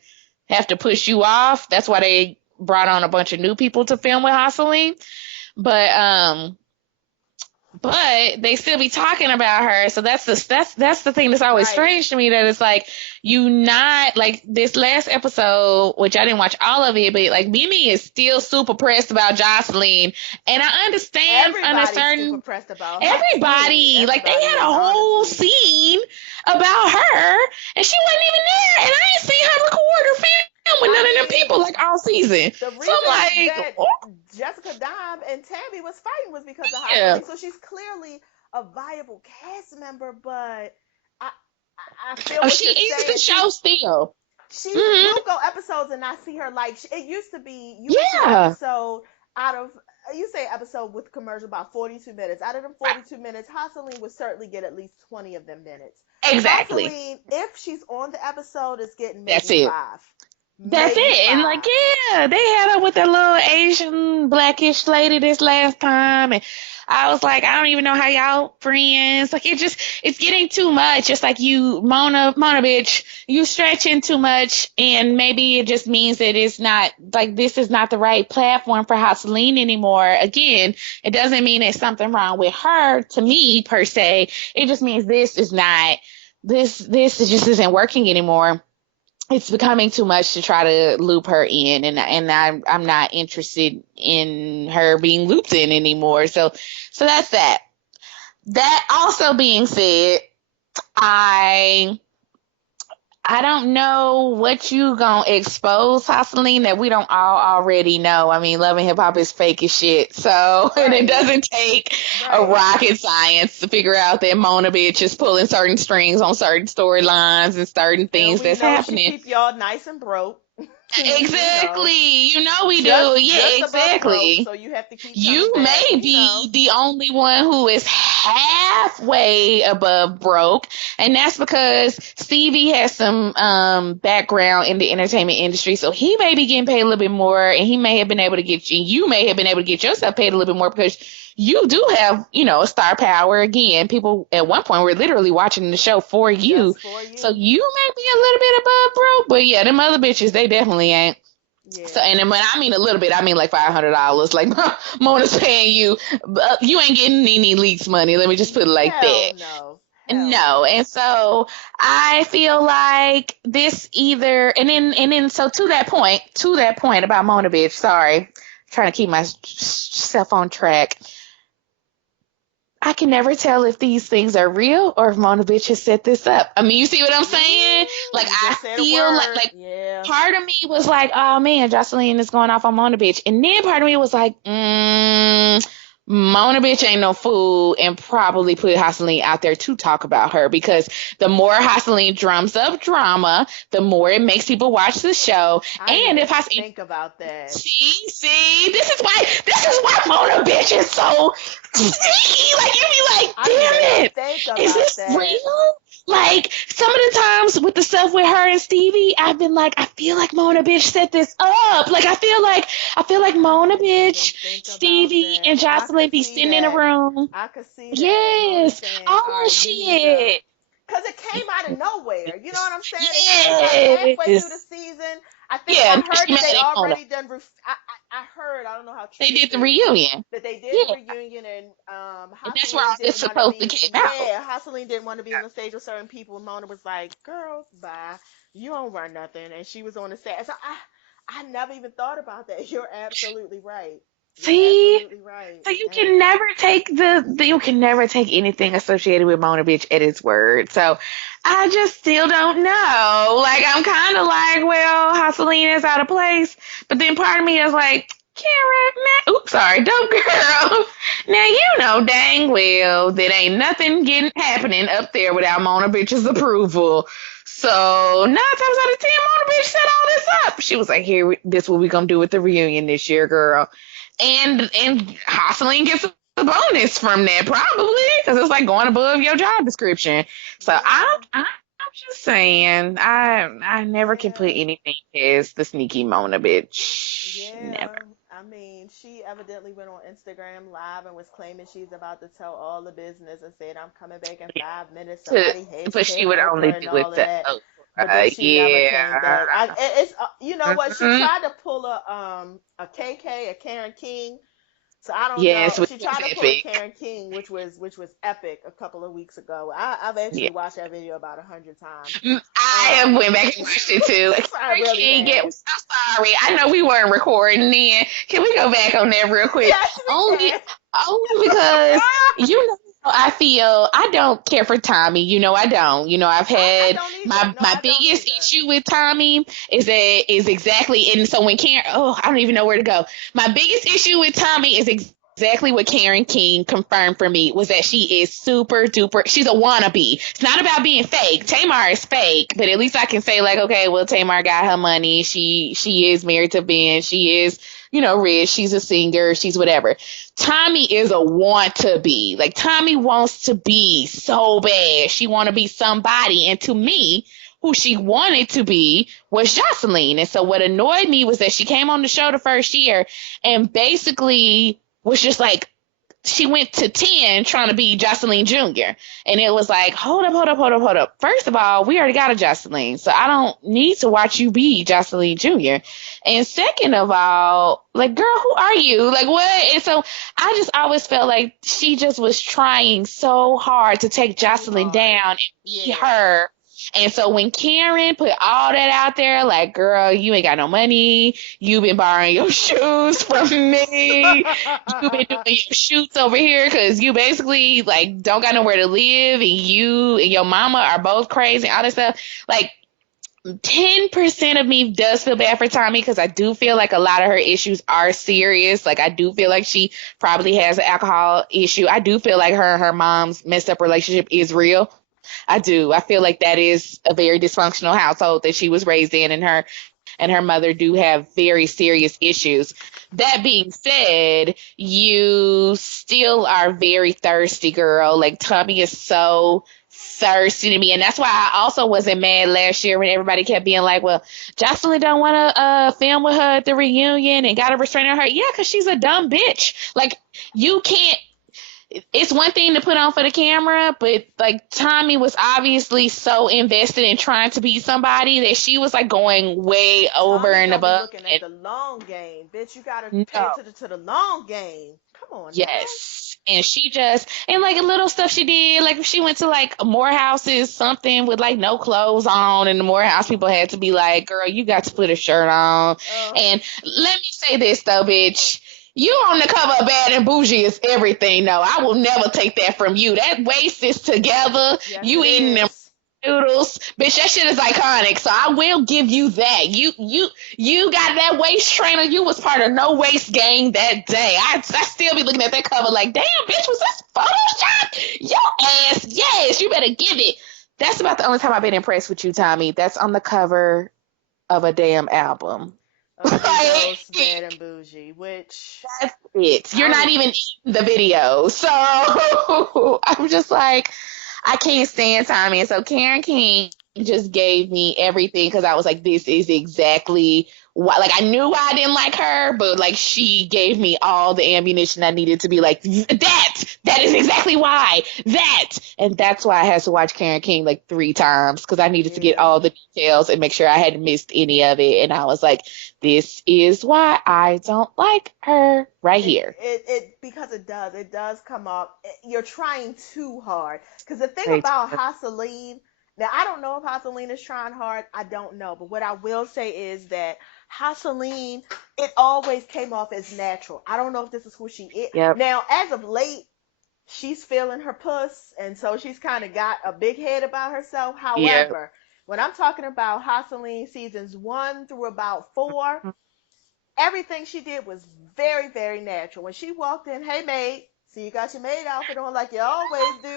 have to push you off. That's why they brought on a bunch of new people to film with Jocelyn. But but they still be talking about her. So that's the thing that's always Right. strange to me, that it's like, you not like this last episode, which I didn't watch all of it, but like Mimi is still super pressed about Jocelyn, and I understand on a Everybody's super certain pressed about her too. everybody, like they Everybody had is, a whole honestly. scene about her, and she wasn't even there, and I ain't seen her record or film with I none of them mean, people like all season. the So I'm reason like, that oh, Jessica Dime and Tammy was fighting was because of yeah. Hosseline. So she's clearly a viable cast member, but I feel Oh, what she you're is the saying. show still. Hmm. We'll go episodes and not see her like it used to be. You would see an Yeah. episode out of you say episode with commercial about 42 minutes. Out of them 42 minutes, Hosseline would certainly get at least 20 of them minutes. Exactly. Hosseline, if she's on the episode, is getting That's maybe it. five. That's Maybe it. And like, five. yeah, they had her with that little Asian blackish lady this last time. And I was like, I don't even know how y'all friends. Like, it's getting too much. It's like, Mona bitch, you stretching too much. And maybe it just means that it's not like, this is not the right platform for Houseline anymore. Again, it doesn't mean there's something wrong with her to me per se. It just means this is not, this just isn't working anymore. It's becoming too much to try to loop her in, and I'm not interested in her being looped in anymore. So that's that. That also being said, I I don't know what you gonna expose, Hosseline, that we don't all already know. I mean, Love and Hip Hop is fake as shit. So, and it Right. doesn't take a Right. rocket science to figure out that Mona bitch is pulling certain strings on certain storylines and certain And things we that's know she happening. keep y'all nice and broke. We know. Exactly. You know we do. Just Yeah, above broke, exactly. so you have to keep coming You back, may be the only one who is halfway above broke, and that's because Stevie has some background in the entertainment industry, so he may be getting paid a little bit more, and he may have been able to get you may have been able to get yourself paid a little bit more because you do have, a star power. Again, people at one point were literally watching the show for you, just for so you. you may be a little bit above broke, but yeah, them other bitches, they definitely ain't. So, Yeah. and then when I mean a little bit, I mean like $500. Like Mona's paying you, you ain't getting any leaks money. Let me just put it like Hell that. no. Hell No, no. and so I feel like this either, and then so to that point about Mona bitch. Sorry, trying to keep myself on track. I can never tell if these things are real or if Mona bitch has set this up. I mean, you see what I'm saying? Like, You I just said a feel word. like Yeah. part of me was like, oh man, Jocelyn is going off on Mona bitch. And then part of me was like, Mona bitch ain't no fool, and probably put Jocelyn out there to talk about her, because the more Jocelyn drums up drama, the more it makes people watch the show. I didn't And even if Jocelyn, think about that. see, this is why Mona bitch is so sneaky. Like, you be like, I didn't even damn it, think is about this that. real? Like, some of the times with the stuff with her and Stevie, I've been like, I feel like Mona bitch set this up. Like, I feel like Mona Didn't even bitch, think about Stevie, that. and I Jocelyn could be see sitting in a that. room. I could see that. Mona Yes, saying, all all that right, you need to. shit. Because it came out of nowhere. You know what I'm saying? It came about halfway through the Yes. season. I think Yeah, I now heard she that mad they at Mona. already done. I heard, I don't know how true They this did the is, reunion. that they did the Yeah, reunion and and that's where Hosseline all this didn't want to supposed to be. came out. Yeah, Hosseline didn't want to be on the stage with certain people. And Mona was like, girls, bye. You don't run nothing. And she was on the stage. So I never even thought about that. You're absolutely right. You're See? absolutely right. So you And can never take you can never take anything associated with Mona Bitch at its word. So I just still don't know. Like, I'm kind of like, well, Hosseline is out of place, but then part of me is like, Karen, oops, sorry, dope girl. Now you know dang well that ain't nothing getting happening up there without Mona Bitch's approval. So 9 times out of 10, Mona Bitch set all this up. She was like, "Here, this what we gonna do with the reunion this year, girl." And Hosseline gets a bonus from that, probably, because it's like going above your job description. So yeah, I'm just saying, I never can put yeah. anything past the sneaky Mona bitch. Yeah, Never. I mean, she evidently went on Instagram Live and was claiming she's about to tell all the business and said, I'm coming back in 5 minutes. To, Somebody but she hashtag would Oprah only and do it all of to that. But then Oprah. she never came Yeah. back. It's you know what? She Mhm. tried to pull a KK, a Karen King, So I don't know. Yes, which She was tried to pull a epic. Karen King, which was epic a couple of weeks ago. I've Yeah. actually watched that video about 100 times. I have went back and watched it too. I Karen really King, yeah, I'm have. so sorry. I know we weren't recording then. Can we go back on that real quick? Yes, we Only, can. only because you know how I feel. I don't care for Tommy. I don't. I've I had don't either. my No, my I don't biggest either. issue with Tommy is exactly, and so when Karen, oh, I don't even know where to go. My biggest issue with Tommy is exactly what Karen King confirmed for me was that she is super duper. She's a wannabe. It's not about being fake. Tamar is fake, but at least I can say like, okay, well, Tamar got her money. She is married to Ben. She is, rich. She's a singer. She's whatever. Tommy is a want to be. Like Tommy wants to be so bad. She want to be somebody, and to me, who she wanted to be was Jocelyn. And so what annoyed me was that she came on the show the first year and basically was just like she went to 10 trying to be Jocelyn Jr. And it was like, hold up, hold up, hold up, hold up. First of all, we already got a Jocelyn, so I don't need to watch you be Jocelyn Jr. And second of all, like, girl, who are you? Like, what? And so I just always felt like she just was trying so hard to take Too Jocelyn hard. down and be Yeah. her. And so when Karen put all that out there, like, girl, you ain't got no money. You've been borrowing your shoes from me. You've been doing your shoots over here because you basically like don't got nowhere to live, and you and your mama are both crazy, all this stuff. Like 10% of me does feel bad for Tommy because I do feel like a lot of her issues are serious. Like I do feel like she probably has an alcohol issue. I do feel like her and her mom's messed up relationship is real. I do. I feel like that is a very dysfunctional household that she was raised in, and her mother do have very serious issues. That being said, you still are very thirsty, girl. Like Tommy is so thirsty to me, and that's why I also wasn't mad last year when everybody kept being like, "Well, Jocelyn don't want to film with her at the reunion and got a restraining her." Yeah, because she's a dumb bitch. Like you can't, it's one thing to put on for the camera, but like Tommy was obviously so invested in trying to be somebody that she was like going way over Tommy and don't be above. looking at the long game, bitch. You gotta And pay no, attention to the long game. Come on now. yes. And she just, and like little stuff she did, like if she went to like Morehouse's something with like no clothes on, and the Morehouse people had to be like, girl, you got to put a shirt on. Uh, And let me say this though, bitch. You on the cover of Bad and Bougie is everything, though. I will never take that from you. That waist is together. yes, You it eating them is. noodles, bitch. That shit is iconic. So I will give you that. You got that waist trainer. You was part of No Waist Gang that day. I still be looking at that cover like, damn, bitch, was this Photoshop? Your ass, yes. You better give it. That's about the only time I've been impressed with you, Tommy. That's on the cover of a damn album. Of Like, Migos, Bad and Bougie, which that's it. You're I not even in the video. So I'm just like, I can't stand Tommy. And so Karen King just gave me everything because I was like, this is exactly why. Like, I knew why I didn't like her, but like, she gave me all the ammunition I needed to be like, that is exactly why. And that's why I had to watch Karen King like 3 times because I needed to get yeah. all the details and make sure I hadn't missed any of it. And I was like, this is why I don't like her right here. It because it does come up. You're trying too hard. Because the thing Right. about Haseline, now I don't know if Haseline is trying hard. I don't know, but what I will say is that Haseline, it always came off as natural. I don't know if this is who she is Yep. now. As of late, she's feeling her puss, and so she's kind of got a big head about herself. Yep. However, when I'm talking about Haseline seasons 1 through about 4, everything she did was very, very natural. When she walked in, hey maid, see you got your maid outfit on like you always do.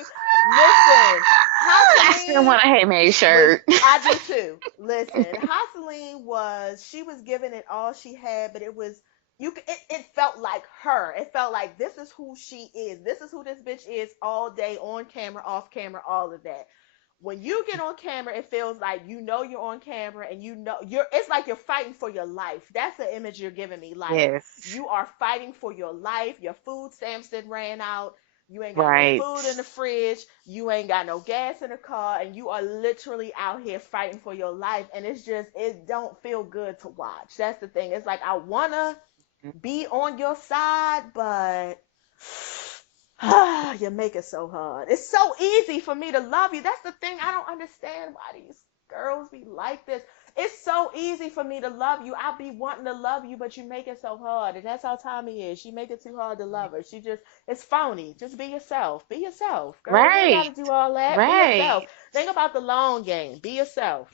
Listen, I still Haseline want a handmade was, shirt. I do too. Listen, Haseline was, she was giving it all she had, but it was, it felt like her. It felt like this is who she is. This is who this bitch is all day, on camera, off camera, all of that. When you get on camera, it feels like you know you're on camera, and you know it's like you're fighting for your life. That's the image you're giving me. Like Yes. you are fighting for your life. Your food stamps didn't ran out. You ain't got no Right. food in the fridge. You ain't got no gas in the car, and you are literally out here fighting for your life. And it's just, it don't feel good to watch. That's the thing. It's like I wanna be on your side, but you make it so hard. It's so easy for me to love you. That's the thing. I don't understand why these girls be like this. It's so easy for me to love you. I'll be wanting to love you, but you make it so hard. And that's how Tommy is. She make it too hard to love her. She just, it's phony. Just be yourself. Be yourself. Girl, you ain't got Right. to do all that. Be yourself. Right. Think about the long game. Be yourself.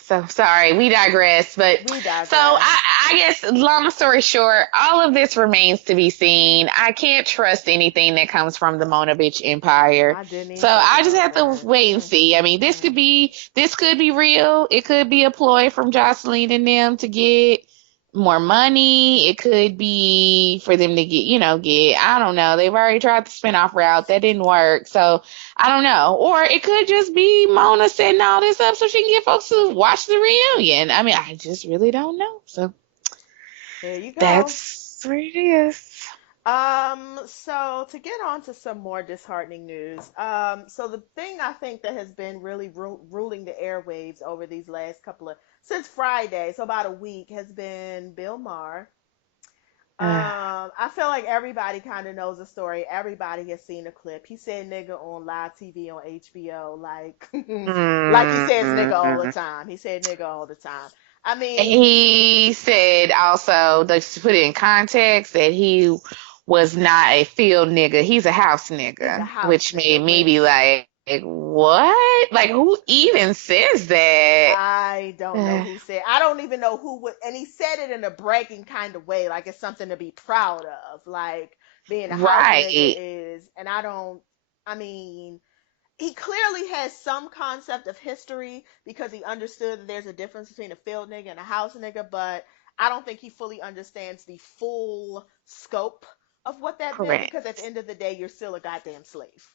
So sorry, we digress. But We so digress. I guess, long story short, all of this remains to be seen. I can't trust anything that comes from the Mona bitch empire. I didn't So even think I just about have to that. wait and see. I mean, this could be real. It could be a ploy from Jocelyn and them to get more money. It could be for them to get, I don't know. They've already tried the spinoff route. That didn't work. So I don't know. Or it could just be Mona setting all this up so she can get folks to watch the reunion. I mean, I just really don't know. So There you go. that's where it is. So to get on to some more disheartening news, so the thing I think that has been really ruling the airwaves over these last couple of, since Friday, so about a week, has been BillMaher. I feel like everybody kind of knows the story. Everybody has seen a clip. He said nigga on live TV on HBO, like, like he says nigga all the Mm. time. He said nigga all the time. I mean, He said also, to put it in context, that he was not a field nigga. He's a house he's a nigga, house which made nigga, me be which like, what? Like, who even says that? I don't know who said. I don't even know who would. And he said it in a bragging kind of way, like it's something to be proud of, like being a house nigga Right. is. And I don't. I mean, he clearly has some concept of history because he understood that there's a difference between a field nigga and a house nigga, but I don't think he fully understands the full scope of what that meant Correct. because at the end of the day, you're still a goddamn slave.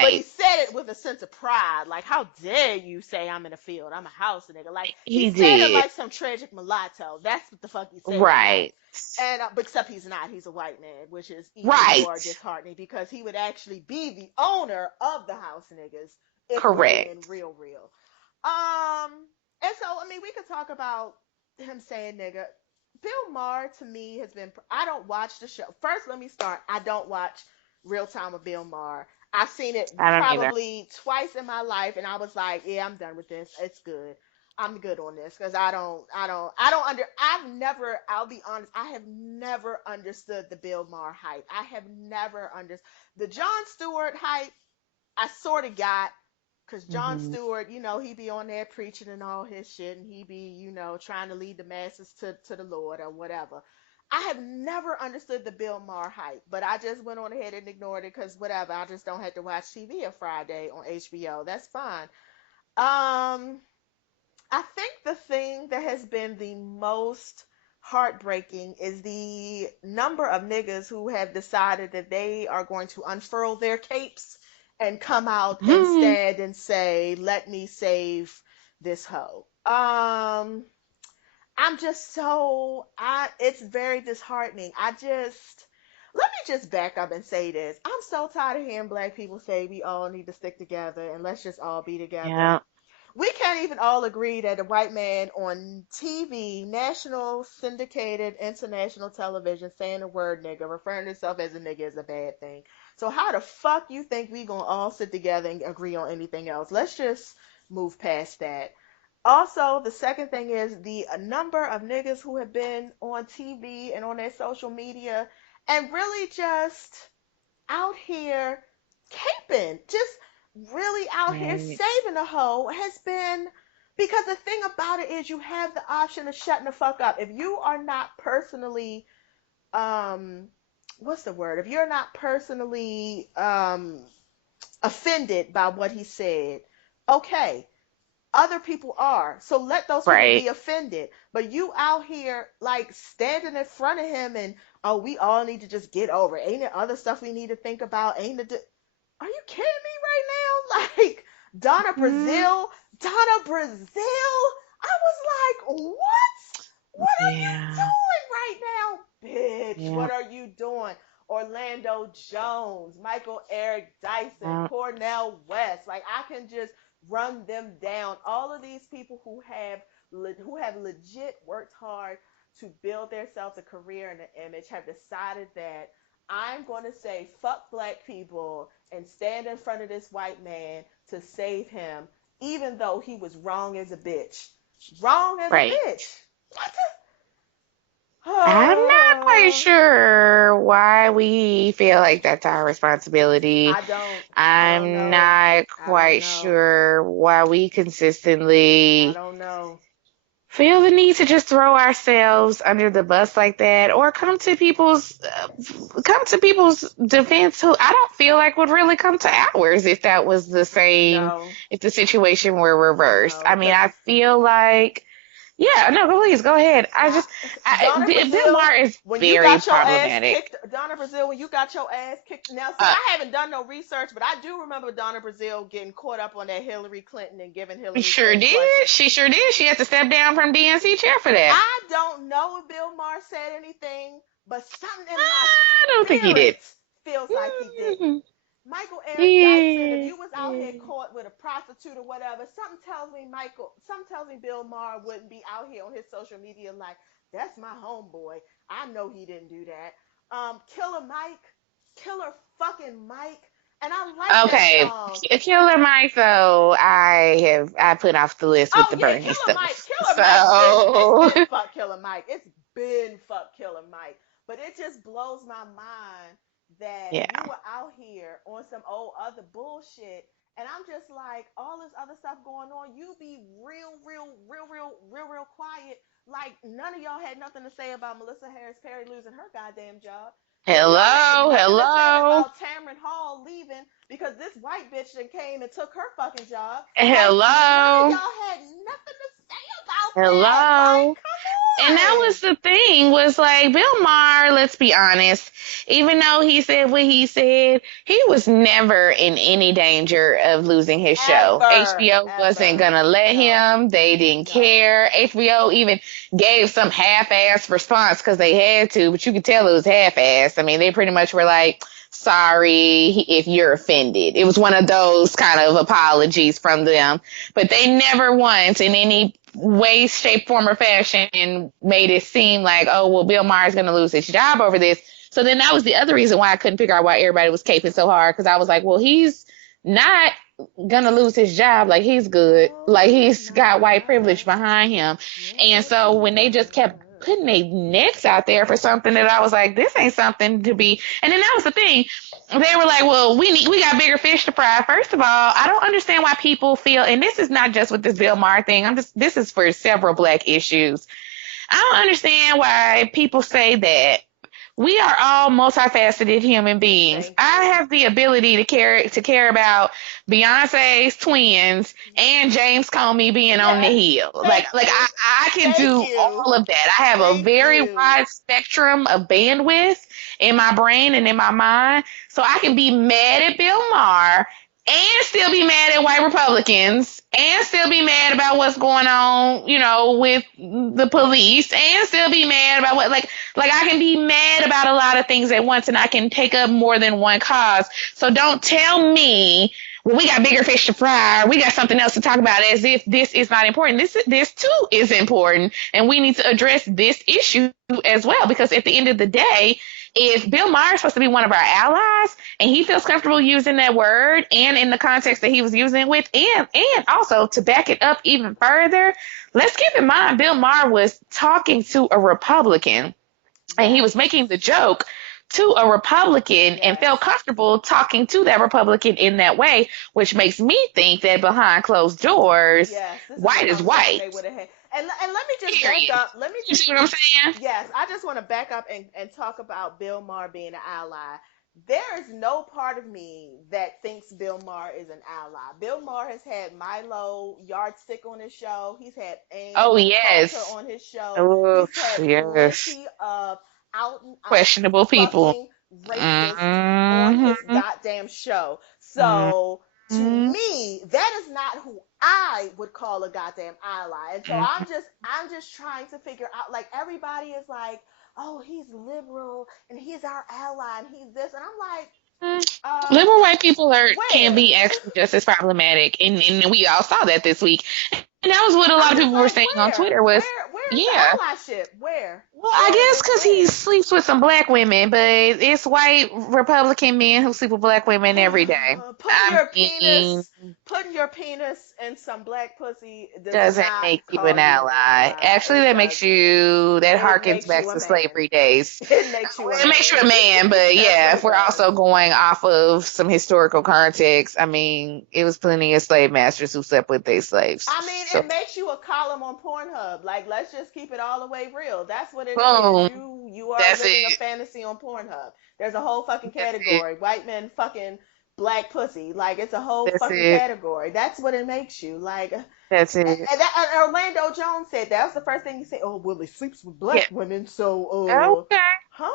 But he Right. said it with a sense of pride, like, how dare you say I'm in a field? I'm a house nigga. Like he He said it did. like some tragic mulatto. That's what the fuck he said it like. Right. And except he's not. He's a white man, which is even more Right. disheartening because he would actually be the owner of the house niggas if we're being Correct. real. Um, and so I mean, we could talk about him saying nigga. Bill Maher to me has been. I don't watch the show. First, let me start. I don't watch Real Time with Bill Maher. I've seen it I don't either. probably twice in my life, and I was like, yeah, I'm done with this. It's good. I'm good on this because I've never, I'll be honest, I have never understood the Bill Maher hype. I have never understood the Jon Stewart hype. I sort of got because Jon Hmm. Stewart, he be on there preaching and all his shit, and he be, trying to lead the masses to the Lord or whatever. I have never understood the Bill Maher hype, but I just went on ahead and ignored it because whatever. I just don't have to watch TV on Friday on HBO. That's fine. Um, I think the thing that has been the most heartbreaking is the number of niggas who have decided that they are going to unfurl their capes and come out and Hmm. stand and say, "Let me save this hoe." I'm just so I it's very disheartening. Let me just back up and say this. I'm so tired of hearing black people say we all need to stick together and let's just all be together. Yeah. We can't even all agree that a white man on TV, national, syndicated, international television, saying the word nigga, referring to himself as a nigga is a bad thing. So how the fuck you think we gonna all sit together and agree on anything else? Let's just move past that. Also, the second thing is the number of niggas who have been on TV and on their social media and really just out here caping, just really out here Right. saving a hoe has been because the thing about it is you have the option of shutting the fuck up. If you are not personally um what's the word? If you're not personally offended by what he said, okay, other people are. So let those people Right. be offended. But you out here like standing in front of him and oh, we all need to just get over it. Ain't there other stuff we need to think about? Are you kidding me right now? Like Donna Hmm. Brazil, Donna Brazil. I was like, what? What are you Yeah. doing right now, bitch? Yeah. What are you doing? Orlando Jones, Michael Eric Dyson, Yeah. Cornell West. Like I can just run them down. All of these people who have legit worked hard to build themselves a career and an image have decided that I'm going to say fuck black people and stand in front of this white man to save him, even though he was wrong as a bitch. Wrong as a Right. bitch. What the? I'm not quite Oh, sure why we feel like that's our responsibility. I don't. I don't I'm know. not I don't quite know. sure why we I consistently don't know. feel the need to just throw ourselves under the bus like that, or come to people's defense who I don't feel like would really come to ours if that was the same, No. if the situation were reversed. No. I mean, Because I feel like, yeah, no, please go ahead. Donna Bill Brazil, Maher is when you very got your ass problematic. kicked, Donna Brazil, when you got your ass kicked. Now, see, Uh, I haven't done no research, but I do remember Donna Brazil getting caught up on that Hillary Clinton and giving Hillary sure Clinton questions. did. She sure did. She had to step down from DNC chair for that. I don't know if Bill Maher said anything, but something in my I don't think he did. spirit feels like he didn't. Mhm. Michael Eric Dyson, if Yeah. you was out here caught with a prostitute or whatever, something tells me Bill Maher wouldn't be out here on his social media like, that's my homeboy. I know he didn't do that. Killer Mike, Killer fucking Mike, and I like that Okay, song. Killer Mike though, I put off the list with Oh the yeah, Bernie stuff. Killer Mike been it's So been fuck Killer Mike. It's been fuck Killer Mike. But it just blows my mind that you yeah. were out here on some old other bullshit. And I'm just like, all this other stuff going on, you be real quiet. Like none of y'all had nothing to say about Melissa Harris Perry losing her goddamn job. None of y'all had Hello, nothing to say hello, about Tamron Hall leaving because this white bitch that came and took her fucking job. Like none of hello, y'all had nothing to say about that. Like, hello. And come that on. was the thing, was like Bill Maher, let's be honest, even though he said what he said, he was never in any danger of losing his show. HBO wasn't Ever. gonna let No, him. They didn't no. care. HBO even gave some half-ass response because they had to, but you could tell it was half-ass. I mean, they pretty much were like, sorry if you're offended. It was one of those kind of apologies from them, but they never once in any way, shape, form, or fashion made it seem like, oh, well, Bill Maher's going to lose his job over this. So then that was the other reason why I couldn't figure out why everybody was caping so hard, because I was like, well, he's not gonna lose his job. Like, he's good. Like, No, he's he's got white privilege not. behind him. And Yes, so he when they just kept does. putting their necks out there for something that I was like, this ain't something to be. And then that was the thing. They were like, well, we got bigger fish to fry. First of all, I don't understand why people feel, and this is not just with this Bill Maher thing. This is for several black issues. I don't understand why people say that we are all multifaceted human beings. Thank I you. have the ability to care about Beyonce's twins and James Comey being on the Yes. hill. Like Thank like you. I can Thank do you. all of that. I have a Thank very you. wide spectrum of bandwidth in my brain and in my mind. So I can be mad at Bill Maher and still be mad at white Republicans and still be mad about what's going on, with the police, and still be mad about like I can be mad about a lot of things at once, and I can take up more than one cause. So don't tell me, well, we got bigger fish to fry, or we got something else to talk about, as if this is not important. This too is important, and we need to address this issue as well, because at the end of the day, if Bill Maher is supposed to be one of our allies, and he feels comfortable using that word and in the context that he was using it with, and also to back it up even further, let's keep in mind Bill Maher was talking to a Republican, and he Yes. was making the joke to a Republican and Yes. felt comfortable talking to that Republican in that way, which makes me think that behind closed doors, Yes. This is a white is conversation white. they would have had. And let me just back Period. up. Let me You just see what I'm saying? Yes, I just want to back up and talk about Bill Maher being an ally. There is no part of me that thinks Bill Maher is an ally. Bill Maher has had Milo Yardstick on his show. He's had Oh, Ann Coulter yes. on his show. Oh, He's had yes. plenty of out and out Questionable people. fucking racists on his Mm-hmm. goddamn show. So to Mm-hmm. me, that is not who I would call a goddamn ally. And so I'm just trying to figure out, like, everybody is like, oh, he's liberal and he's our ally and he's this, and I'm like, Liberal white people can where? be actually just as problematic, and we all saw that this week. And that was what a I'm lot of just people were like, saying on where? Twitter was, Where is the yeah, allyship? Where? Well, I Yeah, guess that's because he it. sleeps with some black women, but it's white Republican men who sleep with black women every day. putting I your mean, penis putting your penis in some black pussy does doesn't not make you call an you an ally. ally. Actually, It that makes doesn't. you, that It harkens makes back you a to man. slavery days. It makes you a It makes you man. a man, but That's what yeah, if it we're does. also going off of some historical context, I mean, it was plenty of slave masters who slept with their slaves. I mean, So, it makes you a column on Pornhub. Like, let's just keep it all the way real. That's what it is. boom, You are that's living a it. fantasy on Pornhub. There's a whole fucking That's it. category. White men fucking black pussy. Like, it's a whole That's fucking it. category. That's what it makes you. Like, That's it. and Orlando Jones said that was the first thing he said. Oh well, he sleeps with Yeah. black women, so Okay. huh?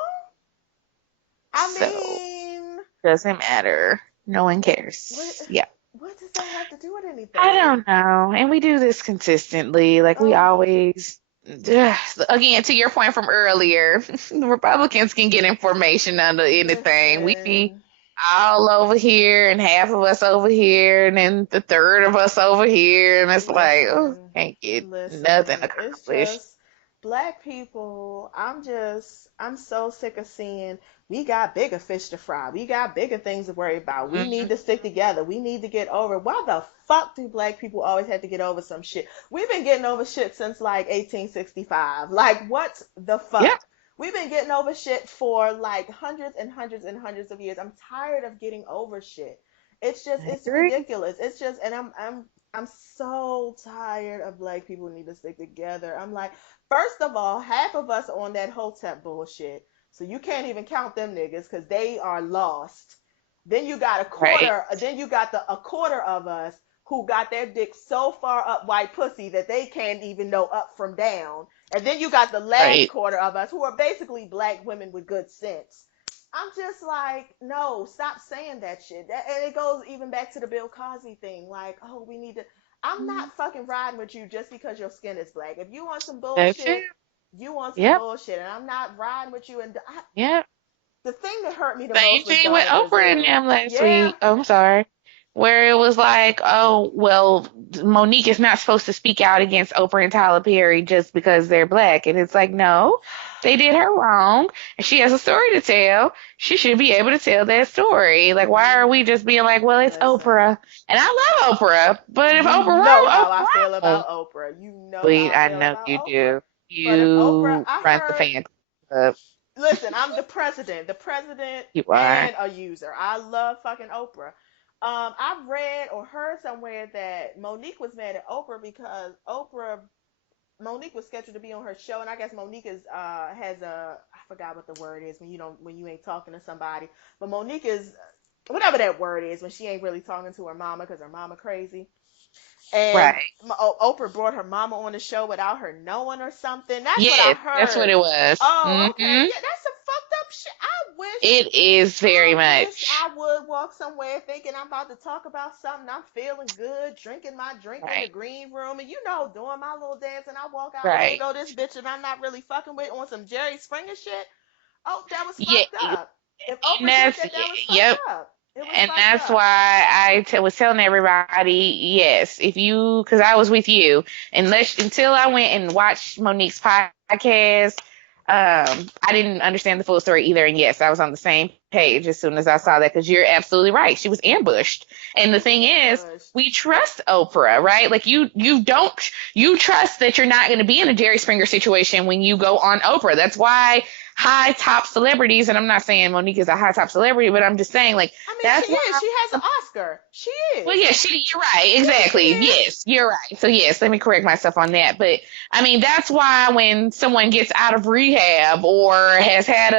I So, mean, doesn't matter. No one what cares. Yeah. what does that have to do with I anything? don't know. And we do this consistently. Like we Oh, always, again, to your point from earlier, the Republicans can get information under anything. We be listen, all over here and half of us over here and then the third of us over here. And it's like, oh, listen, can't get nothing listen. It's accomplished. just black people. I'm so sick of seeing we got bigger fish to fry. We got bigger things to worry about. We need Mhm. to stick together. We need to get over. Why the fuck do black people always have to get over some shit? We've been getting over shit since like 1865. Like what the Yep. fuck? We've been getting over shit for like hundreds and hundreds and hundreds of years. I'm tired of getting over shit. I It's agree. ridiculous. It's just and I'm so tired of black people who need to stick together. I'm like, first of all, half of us on that Hotep bullshit. So you can't even count them niggas because they are lost. Then you got a Right. quarter, then you got a quarter of us who got their dick so far up white pussy that they can't even know up from down. And then you got the last Right. quarter of us who are basically black women with good sense. I'm just like, no, stop saying that shit. And it goes even back to the Bill Cosby thing. Like, oh, we need to. I'm Mhm. not fucking riding with you just because your skin is black. If you want some That's it. bullshit, you want some Yep. bullshit. And I'm not riding with you. And Yep. the thing that hurt me the Same most was thing with Donna Oprah and Brazile. them last Yeah. week. Oh, I'm sorry. Where it was like, oh, well, Monique is not supposed to speak out against Oprah and Tyler Perry just because they're black. And it's like, no, they did her wrong. And she has a story to tell. She should be able to tell that story. Like, why are Mm, we just being like, well, it's listen, Oprah? And I love Oprah, but if you Oprah know wrong, how I feel Oprah wrong. about Oprah. You know how Sweet, I I feel know about you Oprah. do. But if Oprah, You I run the heard fan club. listen, I'm the president You are. and a user. I love fucking Oprah. I've read or heard somewhere that Monique was mad at Oprah because Monique was scheduled to be on her show, and I guess Monique is has a I forgot what the word is when you ain't talking to somebody, but Monique is whatever that word is when she ain't really talking to her mama because her mama crazy. And Right. Oprah brought her mama on the show without her knowing or something. That's what I Yes, that's what heard. it was. Oh, okay. Hmm. Yeah, that's some fucked up shit. It is very I wish much. I would walk somewhere thinking I'm about to talk about something. I'm feeling good, drinking my drink in the Right. green room, and doing my little dance, and I walk out, and here Right. go this bitch that I'm not really fucking with on some Jerry Springer shit. Oh, that was Yeah. fucked up. If And Oprah did that's, that, that was fucked yep. up. It was And fucked that's up. why was telling everybody, yes, if you, because I was with you, until I went and watched Monique's podcast, I didn't understand the full story either. And yes, I was on the same page as soon as I saw that because you're absolutely right. She was ambushed. And She the was thing is, ambushed. we trust Oprah, right? Like you don't, you trust that you're not going to be in a Jerry Springer situation when you go on Oprah. That's why high top celebrities, and I'm not saying Monique is a high top celebrity, but I'm just saying like I mean, she that's is. why. She has an Oscar. She Well, is. yeah, you're right. Yeah, she Exactly. is. Yes, you're right. So, yes, let me correct myself on that. But, I mean, that's why when someone gets out of rehab or has had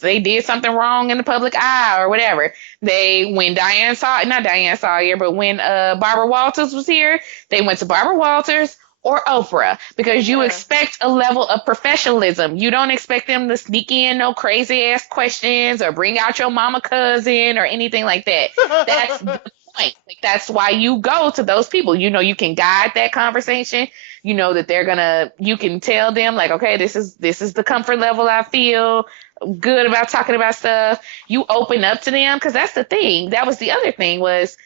they did something wrong in the public eye or whatever, when not Diane Sawyer, but when Barbara Walters was here, they went to Barbara Walters or Oprah because you Yeah. expect a level of professionalism. You don't expect them to sneak in no crazy ass questions or bring out your mama cousin or anything like that. That's the point. Like that's why you go to those people. You know you can guide that conversation. You know that you can tell them like, okay, this is the comfort level I feel good about talking about stuff. You open up to them because that's the thing. That was the other thing was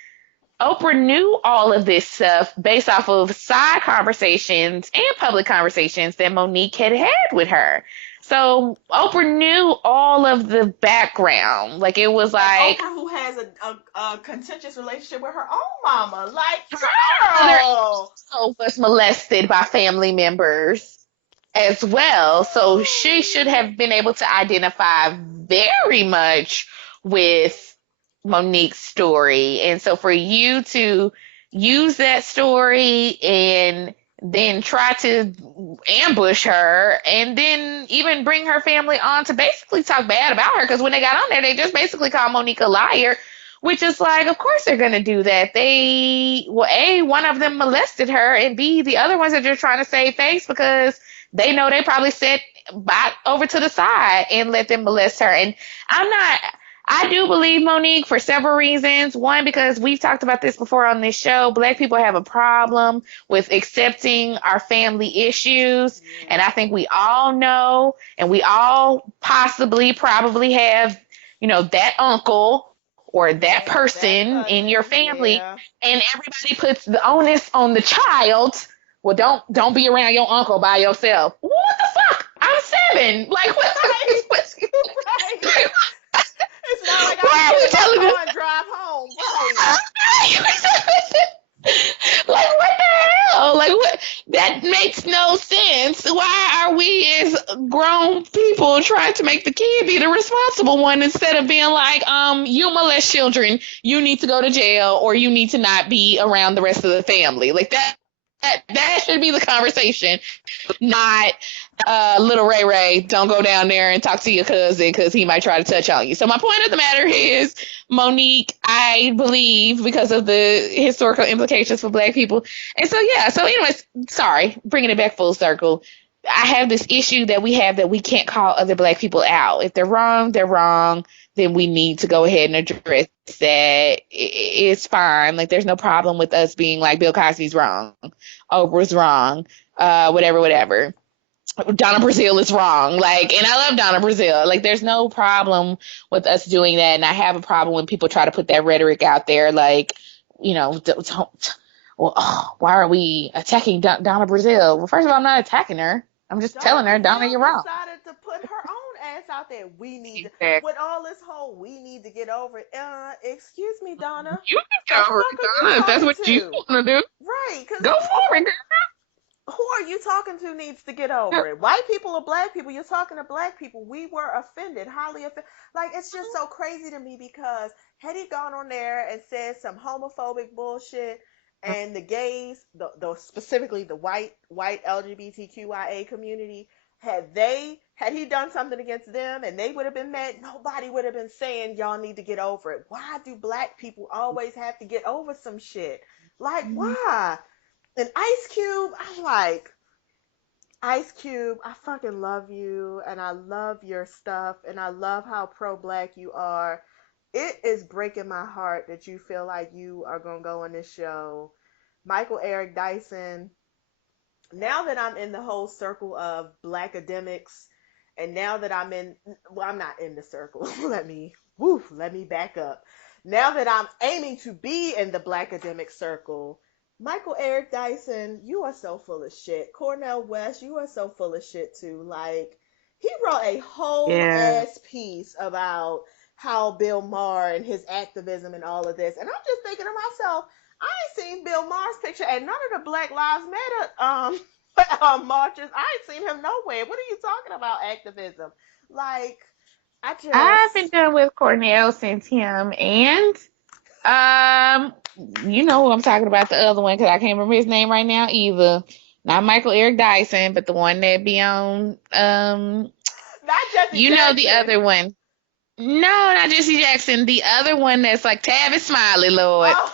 Oprah knew all of this stuff based off of side conversations and public conversations that Monique had had with her. So Oprah knew all of the background. Like it was And like Oprah, who has a contentious relationship with her own mama, like, her mother girl. also was molested by family members as well. So she should have been able to identify very much with Monique's story. And so for you to use that story and then try to ambush her and then even bring her family on to basically talk bad about her, because when they got on there, they just basically called Monique a liar, which is like, of course they're gonna do that. They, well, A, one of them molested her, and B, the other ones are just trying to save face because they know they probably sat back over to the side and let them molest her. And I'm not, I do believe Monique for several reasons. One, because we've talked about this before on this show. Black people have a problem with accepting our family issues. And I Yeah. think we all know, and we all possibly probably have, that uncle or that Yeah, that person in your cousin. family, Yeah. and everybody puts the onus on the child. Well, don't be around your uncle by yourself. What the fuck? I'm 7. Like what? Right. What's, Right. It's not like I can why are get we in my telling this? car and drive home. Right. Like what the hell? Like what? That makes no sense. Why are we as grown people trying to make the kid be the responsible one instead of being like, you molest children, you need to go to jail or you need to not be around the rest of the family. Like that should be the conversation, not little Ray Ray, don't go down there and talk to your cousin because he might try to touch on you. So my point of the matter is, Monique, I believe because of the historical implications for Black people. And so, yeah, so anyways, sorry, bringing it back full circle. I have this issue that we have that we can't call other Black people out. If they're wrong, they're wrong. Then we need to go ahead and address that. It's fine. Like, there's no problem with us being like, Bill Cosby's wrong, Oprah's wrong, whatever. Donna Brazile is wrong. Like, and I love Donna Brazile. Like, there's no problem with us doing that. And I have a problem when people try to put that rhetoric out there. Like, well, why are we attacking Donna Brazile? Well, first of all, I'm not attacking her. I'm just Donna telling her, Donna, Brazile you're wrong. decided to put her own ass out there. We need to, Exactly. with all this whole, we need to get over it. Excuse me, Donna. You The can go, fuck are you Donna, if that's talking what you to? want to do. Right, because Go for it, who are you talking to needs to get over girl. it? White people or black people? You're talking to black people. We were offended, highly offended. Like, it's just so crazy to me because had he gone on there and said some homophobic bullshit and the gays, specifically the white LGBTQIA community, had he done something against them and they would have been mad, nobody would have been saying y'all need to get over it. Why do black people always have to get over some shit? Like, why? And Ice Cube, I'm like, Ice Cube, I fucking love you and I love your stuff and I love how pro black you are. It is breaking my heart that you feel like you are going to go on this show. Michael Eric Dyson, now that I'm in the whole circle of black academics, and now that well, I'm not in the circle. Let me back up. Now that I'm aiming to be in the black academic circle, Michael Eric Dyson, you are so full of shit. Cornell West, you are so full of shit too. Like, he wrote a whole Yeah. ass piece about how Bill Maher and his activism and all of this. And I'm just thinking to myself, I ain't seen Bill Maher's picture at none of the Black Lives Matter marches. I ain't seen him nowhere. What are you talking about, activism? Like, I I've been just, done with Cornell since him, and Um, you know who I'm talking about, the other one, because I can't remember his name right now either. Not Michael Eric Dyson, but the one that be on not Jesse the Jackson. other one. No, not Jesse Jackson. The other one that's like Tavis Smiley, Lord. Oh,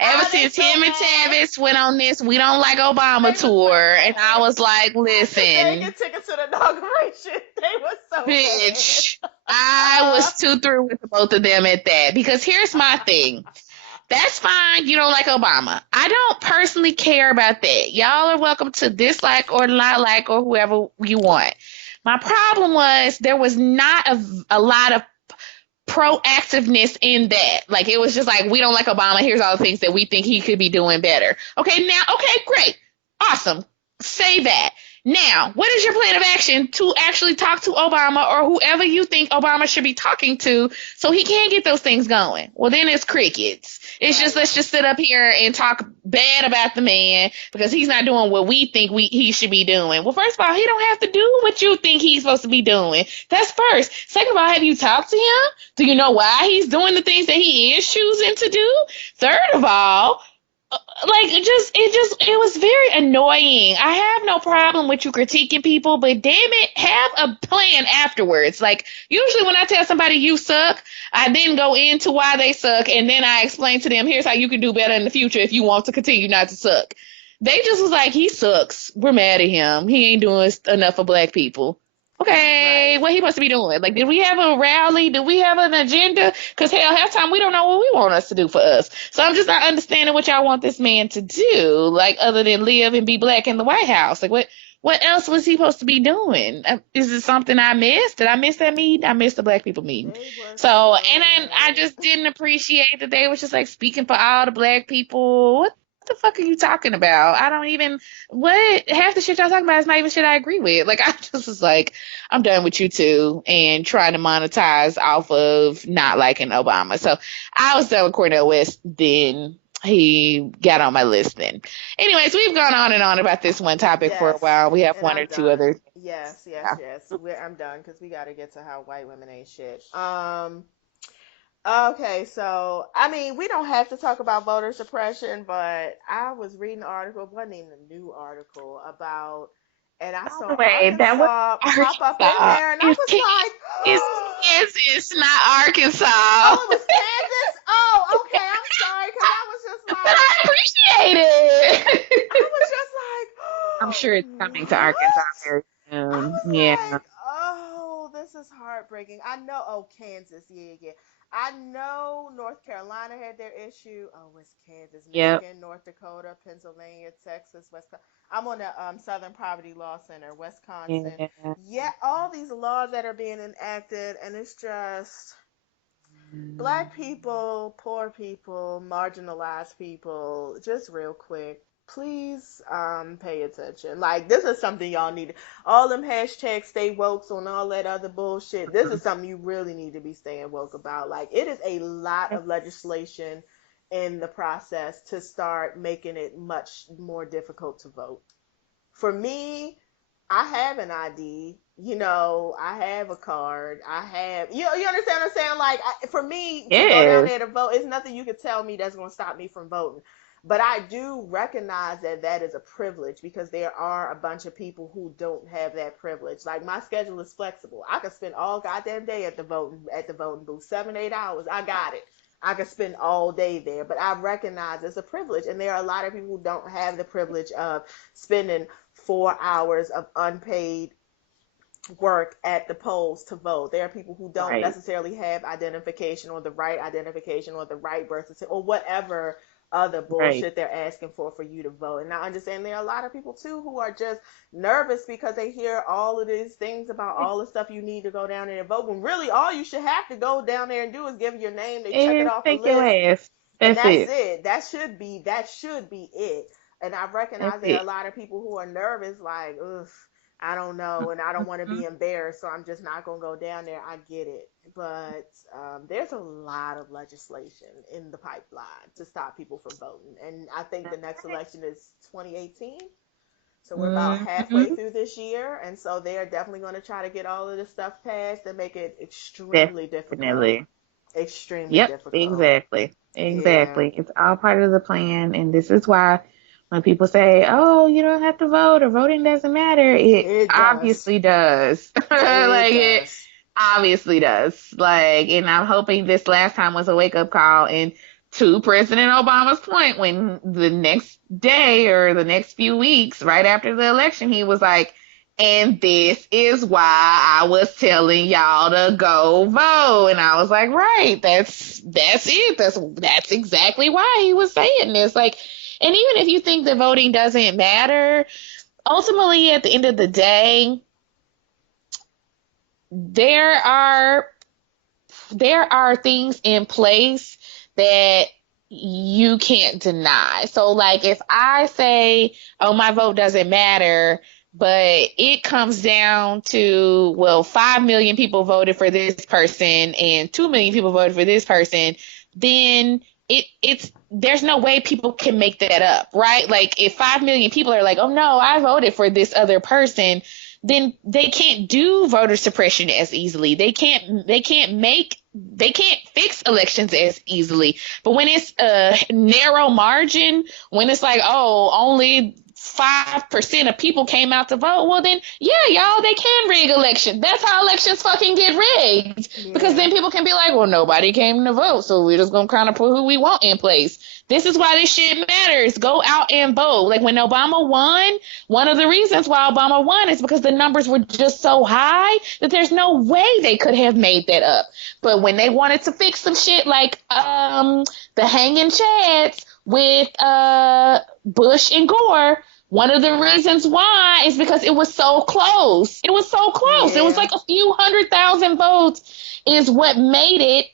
Ever they since so him and mad. Tavis went on this We Don't Like Obama They were tour, so and I mad. was like, Because they didn't listen, get tickets to the inauguration. They were so mad. bitch, I was too through with the both of them at that. Because here's my thing. That's fine. You don't like Obama. I don't personally care about that. Y'all are welcome to dislike or not like or whoever you want. My problem was there was not a lot of proactiveness in that. Like, it was just like, we don't like Obama. Here's all the things that we think he could be doing better. Okay, great. Awesome. Say that. Now, what is your plan of action to actually talk to Obama or whoever you think Obama should be talking to so he can get those things going? Well, then it's crickets. It's just, let's just sit up here and talk bad about the man because he's not doing what we think he should be doing. Well, first of all, he don't have to do what you think he's supposed to be doing. That's first. Second of all, have you talked to him? Do you know why he's doing the things that he is choosing to do? Third of all, like, it was very annoying. I have no problem with you critiquing people, but damn it, have a plan afterwards. Like, usually when I tell somebody you suck, I then go into why they suck, and then I explain to them, here's how you can do better in the future if you want to continue not to suck. They just was like, he sucks. We're mad at him. He ain't doing enough for black people. Okay, what he supposed to be doing? Like, did we have a rally? Did we have an agenda? Because hell, half time we don't know what we want us to do for us. So I'm just not understanding what y'all want this man to do, like, other than live and be black in the White House. Like, what else was he supposed to be doing? Is it something I missed? Did I miss that meeting? I missed the black people meeting. So, and then I just didn't appreciate that they was just like speaking for all the black people. What the fuck are you talking about? I don't even, what, half the shit y'all talking about is not even shit I agree with. Like, I just was like, I'm done with you two and trying to monetize off of not liking Obama. So I was done with Cornel West, then he got on my list then. Anyways, we've gone on and on about this one topic for a while. We have one or two others. Yes. I'm done because we got to get to how white women ain't shit. Okay, so I mean, we don't have to talk about voter suppression, but I was reading an article, it wasn't even a new article about, and I saw Arkansas pop up in there, and I was like, it's not Arkansas. Oh, it was Kansas? Oh, okay, I'm sorry, because I was just like, but I appreciate it. I was just like, I'm sure it's coming to Arkansas very soon. Yeah. Like, oh, this is heartbreaking. I know, Kansas, yeah. I know North Carolina had their issue. Oh, it's Kansas, Michigan, North Dakota, Pennsylvania, Texas, Wisconsin. I'm on the Southern Poverty Law Center, Wisconsin. Yeah, all these laws that are being enacted, and it's just black people, poor people, marginalized people. Just real quick, please pay attention. Like, this is something y'all need. All them hashtags stay woke on all that other bullshit. This is something you really need to be staying woke about. Like, it is a lot of legislation in the process to start making it much more difficult to vote. For me, I have an ID. I have a card. I have, you understand what I'm saying? Like, for me to go down there to vote, it's nothing you could tell me that's going to stop me from voting. But I do recognize that is a privilege because there are a bunch of people who don't have that privilege. Like, my schedule is flexible. I could spend all goddamn day at the voting booth, 7-8 hours. I got it. I could spend all day there. But I recognize it's a privilege, and there are a lot of people who don't have the privilege of spending 4 hours of unpaid work at the polls to vote. There are people who don't necessarily have identification or the right identification or the right birth certificate or whatever other bullshit they're asking for you to vote. And I understand there are a lot of people too who are just nervous because they hear all of these things about all the stuff you need to go down there and vote, when really all you should have to go down there and do is give your name, they check it off the list. That's it. That should be it. And I recognize there are a lot of people who are nervous, like, ugh, I don't know, and I don't want to be embarrassed, so I'm just not going to go down there. I get it. But there's a lot of legislation in the pipeline to stop people from voting. And I think the next election is 2018. So we're about halfway through this year. And so they're definitely going to try to get all of this stuff passed and make it extremely difficult. Extremely difficult. Exactly. It's all part of the plan. And this is why when people say, oh, you don't have to vote or voting doesn't matter, it obviously does. It obviously does. Like, and I'm hoping this last time was a wake-up call. And to President Obama's point, when the next day or the next few weeks, right after the election, he was like, and this is why I was telling y'all to go vote. And I was like, right, that's it. That's exactly why he was saying this. Like, and even if you think that voting doesn't matter, ultimately, at the end of the day, there are there are things in place that you can't deny. So like if I say, oh, my vote doesn't matter, but it comes down to, well, 5 million people voted for this person and 2 million people voted for this person, then it's there's no way people can make that up, right? Like if 5 million people are like, oh no, I voted for this other person, then they can't do voter suppression as easily. They can't fix elections as easily. But when it's a narrow margin, when it's like, oh, only 5% of people came out to vote, well then, yeah, y'all, they can rig elections. That's how elections fucking get rigged. Because then people can be like, well, nobody came to vote, so we're just gonna kind of put who we want in place. This is why this shit matters. Go out and vote. Like when Obama won, one of the reasons why Obama won is because the numbers were just so high that there's no way they could have made that up. But when they wanted to fix some shit like the hanging chads with Bush and Gore, one of the reasons why is because it was so close. It was so close. Yeah. It was like a few 100,000 votes is what made it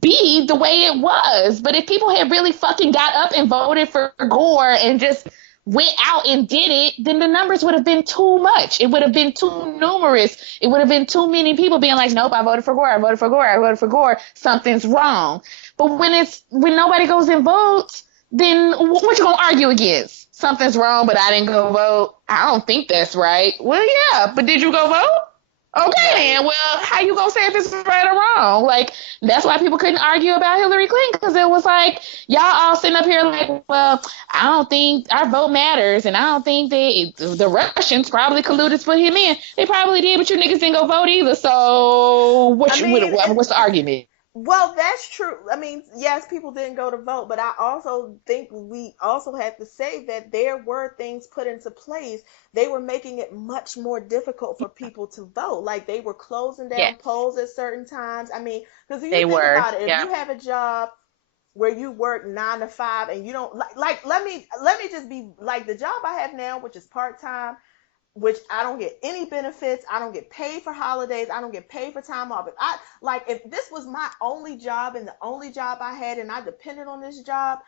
be the way it was. But if people had really fucking got up and voted for Gore and just went out and did it, then the numbers would have been too much. It would have been too numerous. It would have been too many people being like, nope, I voted for Gore, I voted for Gore, I voted for Gore. Something's wrong. But when nobody goes and votes, then what you gonna argue against? Something's wrong, but I didn't go vote. I don't think that's right. Well, yeah, but did you go vote? Okay, then. Well, how you gonna say if it's right or wrong? Like, that's why people couldn't argue about Hillary Clinton, because it was like, y'all all sitting up here like, well, I don't think our vote matters, and I don't think the Russians probably colluded to put him in. They probably did, but you niggas didn't go vote either, so what's the argument? Well, that's true. I mean, yes, people didn't go to vote, but I also think we also have to say that there were things put into place. They were making it much more difficult for people to vote. Like they were closing down polls at certain times. I mean, because you think about it, if you have a job where you work 9 to 5 and you don't like let me just be like the job I have now, which is part-time, which I don't get any benefits. I don't get paid for holidays. I don't get paid for time off. If this was my only job and the only job I had and I depended on this job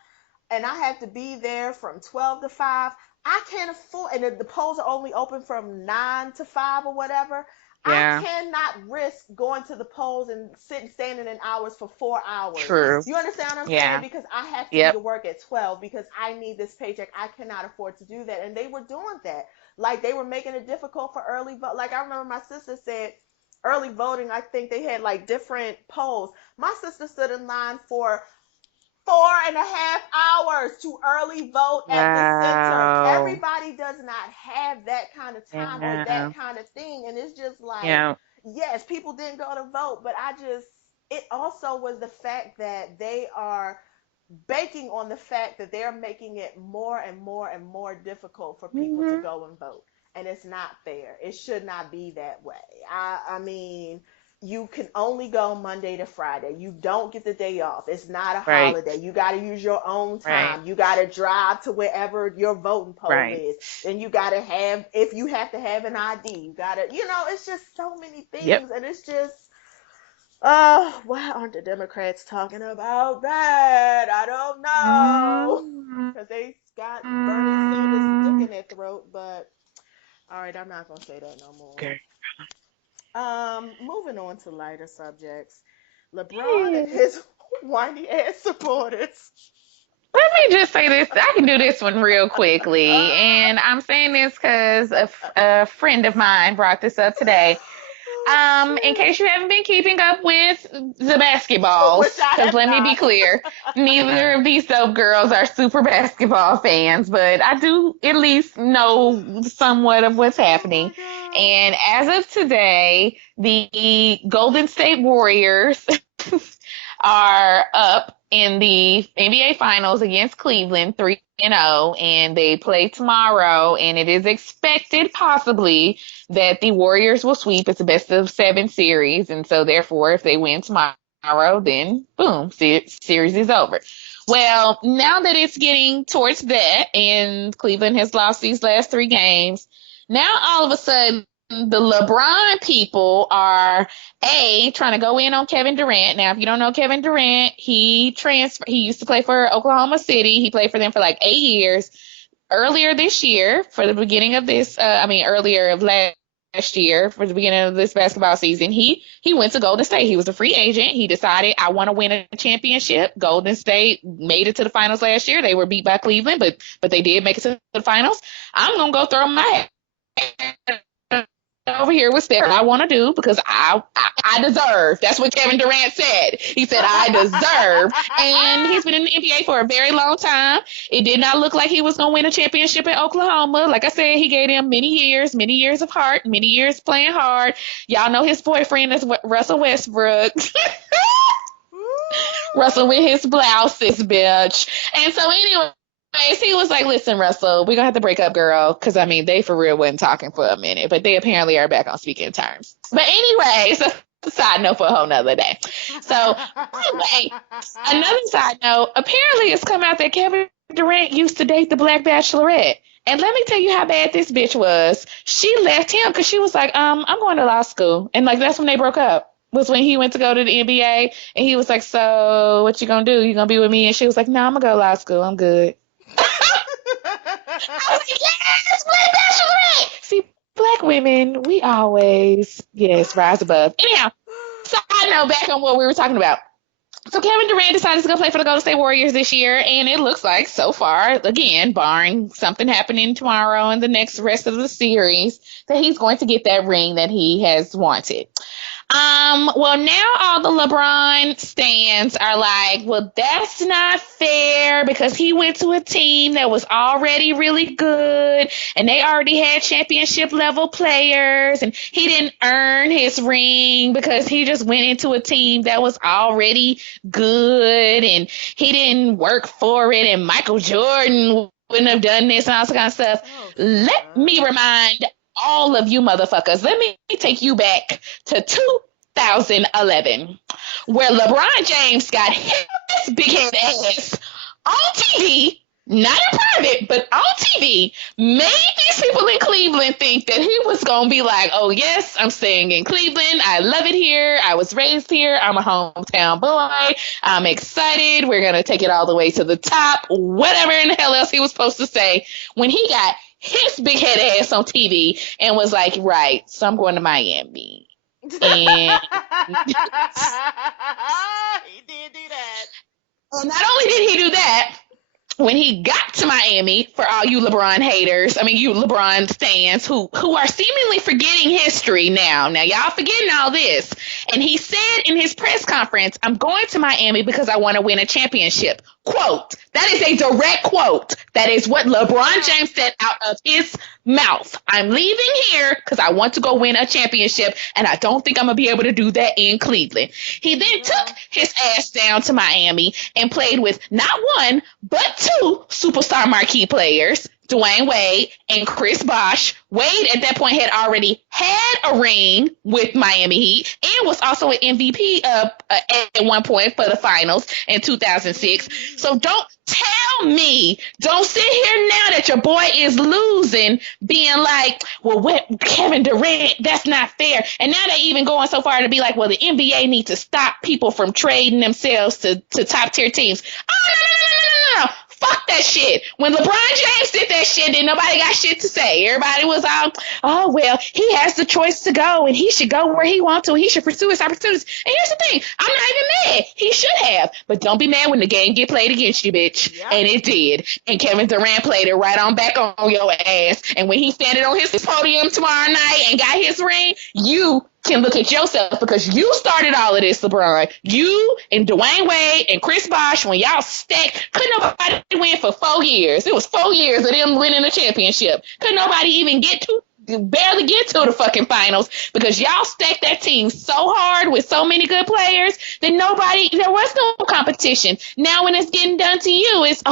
and I had to be there from 12 to 5, I can't afford, and the polls are only open from 9 to 5 or whatever. Yeah. I cannot risk going to the polls and standing in hours for 4 hours. True. You understand what I'm saying? Because I have to be to work at 12 because I need this paycheck. I cannot afford to do that. And they were doing that. Like they were making it difficult for early vote. Like I remember my sister said early voting, I think they had like different polls. My sister stood in line for 4.5 hours to early vote at the center. Everybody does not have that kind of time or that kind of thing. And it's just like, yes, people didn't go to vote, but it also was the fact that they are banking on the fact that they're making it more and more and more difficult for people to go and vote. And it's not fair. It should not be that way. I mean, you can only go Monday to Friday. You don't get the day off. It's not a holiday. You got to use your own time. You got to drive to wherever your voting poll is. And you got to have, if you have to have an ID, you got to, it's just so many things. And it's just, why aren't the Democrats talking about that? I don't know. Because they got Bernie Sanders' dick in their throat, but all right, I'm not going to say that no more. Okay. Moving on to lighter subjects. LeBron and his whiny ass supporters. Let me just say this. I can do this one real quickly. And I'm saying this because a friend of mine brought this up today. In case you haven't been keeping up with the basketballs, because let me be clear, neither of these dope girls are super basketball fans, but I do at least know somewhat of what's happening. And as of today, the Golden State Warriors are up in the NBA Finals against Cleveland 3-0, and they play tomorrow, and it is expected possibly that the Warriors will sweep. It's a best of 7 series, and so therefore if they win tomorrow, then boom, series is over. Well, now that it's getting towards that and Cleveland has lost these last 3 games, now all of a sudden the LeBron people are trying to go in on Kevin Durant. Now, if you don't know Kevin Durant, he used to play for Oklahoma City. He played for them for like 8 years. Earlier this year, for the beginning of this, earlier of last year, for the beginning of this basketball season, he went to Golden State. He was a free agent. He decided, I want to win a championship. Golden State made it to the finals last year. They were beat by Cleveland, but they did make it to the finals. I'm gonna go throw my hat over here with Steph. I want to do because I deserve. That's what Kevin Durant said. He said, I deserve. And he's been in the NBA for a very long time. It did not look like he was going to win a championship in Oklahoma. Like I said, he gave them many years of heart, many years playing hard. Y'all know his boyfriend is Russell Westbrook. Russell with his blouses, bitch. And so anyway, he was like, listen, Russell, we're going to have to break up, girl. Because, they for real wasn't talking for a minute. But they apparently are back on speaking terms. But anyway, so side note for a whole nother day. So anyway, another side note, apparently it's come out that Kevin Durant used to date the Black Bachelorette. And let me tell you how bad this bitch was. She left him because she was like, I'm going to law school. And that's when they broke up. Was when he went to go to the NBA. And he was like, so what you going to do? You going to be with me? And she was like, no, I'm going to go to law school. I'm good. I was like, yes, Black Bachelorette. See, Black women, we always, rise above. Anyhow, side note, back on what we were talking about. So Kevin Durant decided to go play for the Golden State Warriors this year, and it looks like so far, again, barring something happening tomorrow and the next rest of the series, that he's going to get that ring that he has wanted. Well, now all the LeBron stans are like, well, that's not fair because he went to a team that was already really good and they already had championship level players and he didn't earn his ring because he just went into a team that was already good and he didn't work for it and Michael Jordan wouldn't have done this and all that kind of stuff. Let me remind all of you motherfuckers, let me take you back to 2011, where LeBron James got his big head ass on TV, not in private, but on TV, made these people in Cleveland think that he was going to be like, oh, yes, I'm staying in Cleveland. I love it here. I was raised here. I'm a hometown boy. I'm excited. We're going to take it all the way to the top. Whatever in the hell else he was supposed to say when he got his big head ass on TV and was like, right, so I'm going to Miami. And he did do that. Well, not only did he do that, when he got to Miami, for all you LeBron haters, you LeBron fans who are seemingly forgetting history now. Now, y'all forgetting all this. And he said in his press conference, I'm going to Miami because I want to win a championship. Quote. That is a direct quote. That is what LeBron James said out of his mouth. I'm leaving here because I want to go win a championship, and I don't think I'm going to be able to do that in Cleveland. He then took his ass down to Miami and played with not one, but two superstar marquee players, Dwayne Wade and Chris Bosh. Wade at that point had already had a ring with Miami Heat and was also an MVP at one point for the finals in 2006. So don't sit here now that your boy is losing, being like, well, what, Kevin Durant, that's not fair. And now they even going so far to be like, well, the NBA needs to stop people from trading themselves to top tier teams. Oh, no. Fuck that shit. When LeBron James did that shit, then nobody got shit to say. Everybody was all, oh, well, he has the choice to go and he should go where he wants to. He should pursue his opportunities. And here's the thing. I'm not even mad. He should have. But don't be mad when the game get played against you, bitch. Yep. And it did. And Kevin Durant played it right on back on your ass. And when he standing on his podium tomorrow night and got his ring, you can look at yourself because you started all of this, LeBron. You and Dwayne Wade and Chris Bosh, when y'all stacked, couldn't nobody win for 4 years. It was 4 years of them winning a championship. Couldn't nobody even barely get to the fucking finals because y'all stacked that team so hard with so many good players that there was no competition. Now when it's getting done to you, it's,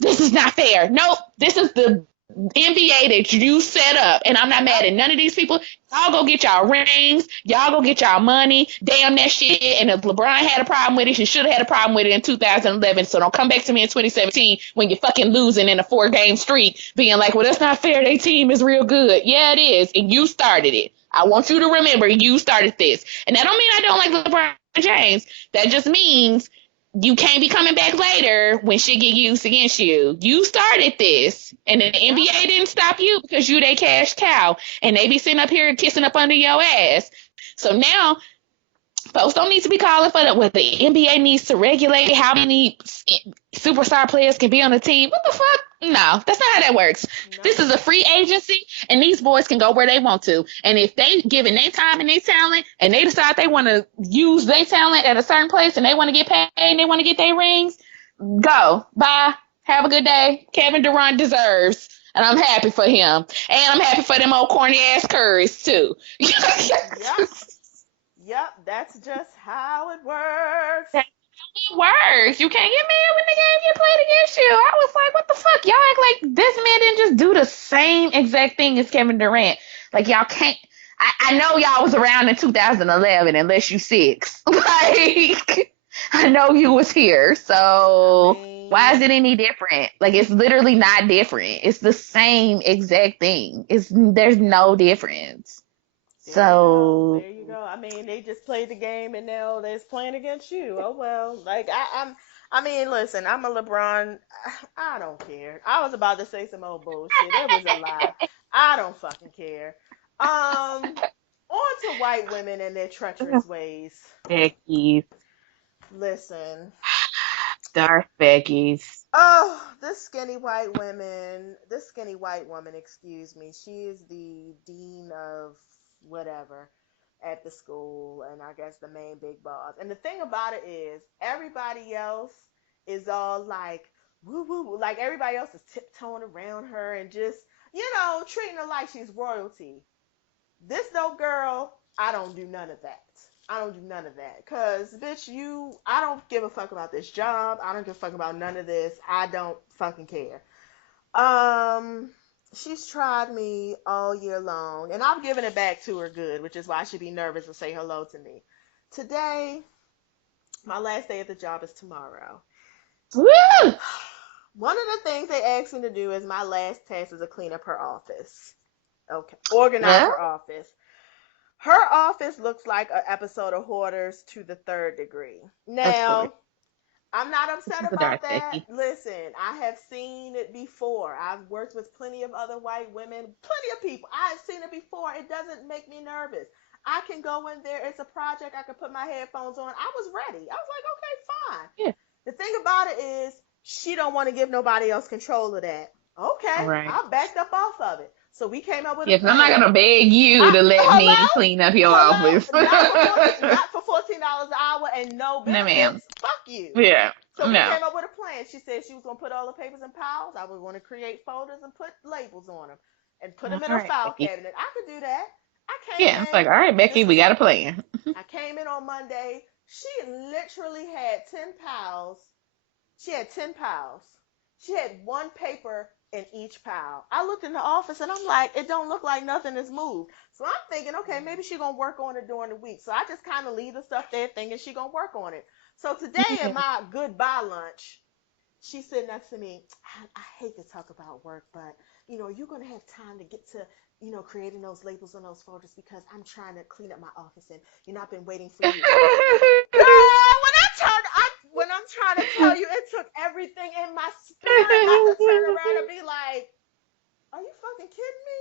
this is not fair. Nope, this is the NBA that you set up, and I'm not mad Yep. at none of these people. Y'all go get y'all rings. Y'all go get y'all money. Damn that shit. And if LeBron had a problem with it, he should have had a problem with it in 2011. So don't come back to me in 2017 when you're fucking losing in a 4-game streak, being like, well, that's not fair. Their team is real good. Yeah, it is. And you started it. I want you to remember you started this. And that don't mean I don't like LeBron James. That just means you can't be coming back later when shit get used against you. You started this, and the Yep. NBA didn't stop you because you they cash cow, and they be sitting up here kissing up under your ass. So now, folks don't need to be calling for that. Well, the NBA needs to regulate how many superstar players can be on the team. What the fuck? No, that's not how that works. This Nope. is a free agency, and these boys can go where they want to. And if they given their time and their talent, and they decide they want to use their talent at a certain place, and they want to get paid, and they want to get their rings, go. Bye. Have a good day. Kevin Durant deserves, and I'm happy for him. And I'm happy for them old corny ass Currys too. Yep. Yep. That's just how it works. It works. You can't get mad when the game get played against you. I was like, what the fuck? Y'all act like this man didn't just do the same exact thing as Kevin Durant. Like, y'all can't. I know y'all was around in 2011, unless you 6. Like, I know you was here. I So, why is mean, it any different? Like, it's literally not different. It's the same exact thing. There's no difference. there you go. So, There you go. I mean, they just played the game and now they're playing against you. Oh well. Like I mean, listen, I'm a LeBron. I don't care. I was about to say some old bullshit. It was a lie. I don't fucking care. On to white women and their treacherous ways. Becky's, Listen. Darth Becky's. Oh, this skinny white woman, excuse me, she is the dean of whatever at the school, and I guess the main big boss. And the thing about it is, everybody else is all like, woo woo, woo, like everybody else is tiptoeing around her and just, treating her like she's royalty. This though girl, I don't do none of that. I don't do none of that. Cause bitch, I don't give a fuck about this job. I don't give a fuck about none of this. I don't fucking care. Um, she's tried me all year long, and I've given it back to her good, which is why she'd be nervous to say hello to me. Today, my last day at the job is tomorrow. Woo! One of the things they asked me to do is my last task is to clean up her office. Okay. Organize Well, her office. Her office looks like an episode of Hoarders to the third degree. of course. Now, I'm not This upset is a about Darth that. Becky. Listen, I have seen it before. I've worked with plenty of other white women, plenty of people. I've seen it before. It doesn't make me nervous. I can go in there. It's a project. I can put my headphones on. I was ready. I was like, okay, fine. Yeah. The thing about it is, she don't want to give nobody else control of that. All Okay, right. I backed up off of it. So we came up with a Yes, I'm not plan. gonna beg you to let Hello, me clean up your hello, office. not for $14 an hour and no No, ma'am. benefits. Fuck you. Yeah. So we No. came up with a plan. She said she was gonna put all the papers in piles. I was gonna create folders and put labels on them and put All them in her right, file Becky. cabinet. I could do that. I came Yeah, it's like, in. all right, Becky, This we was got a plan. I came in on Monday. She literally had 10 piles. She had 10 piles. She had one paper in each pile. I looked in the office and I'm like, it don't look like nothing is moved. So I'm thinking, okay, maybe she gonna work on it during the week. So I just kind of leave the stuff there thinking she gonna work on it. So today in Yeah. my goodbye lunch, she said next to me, I hate to talk about work, but you're gonna have time to get to, creating those labels on those folders because I'm trying to clean up my office and I've been waiting for you. Girl, when I'm trying to tell you, it took everything in my spirit not to turn around and be like, "Are you fucking kidding me?"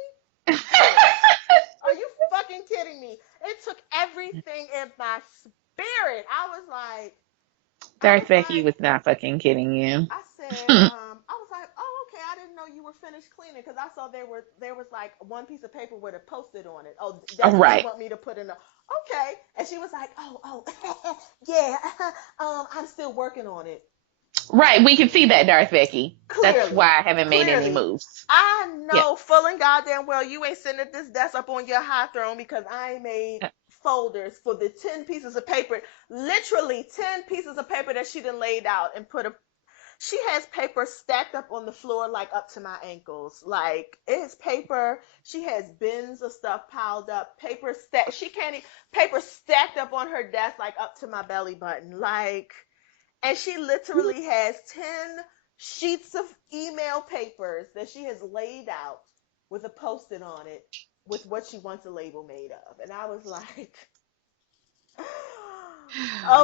Yes. Are you fucking kidding me? It took everything in my spirit. I Darth was Becky like, was not fucking kidding you. I said, I was like, oh, okay. I didn't know you were finished cleaning because I saw there was like one piece of paper with a post-it on it. Oh, All that's what you right. want me to put in the okay. And she was like, yeah, I'm still working on it. Right, we can see that, Darth Becky. That's why Clearly, I haven't made any clearly. moves. I Yeah. know full and goddamn well you ain't sitting at this desk up on your high throne because I made folders for the 10 pieces of paper, literally 10 pieces of paper that she done laid out and put a She has paper stacked up on the floor, like up to my ankles. Like, it's paper. She has bins of stuff piled up. Paper stack. She can't. Paper stacked up on her desk, like up to my belly button. Like, and she literally has 10 sheets of email papers that she has laid out with a post-it on it with what she wants a label made of. And I was like,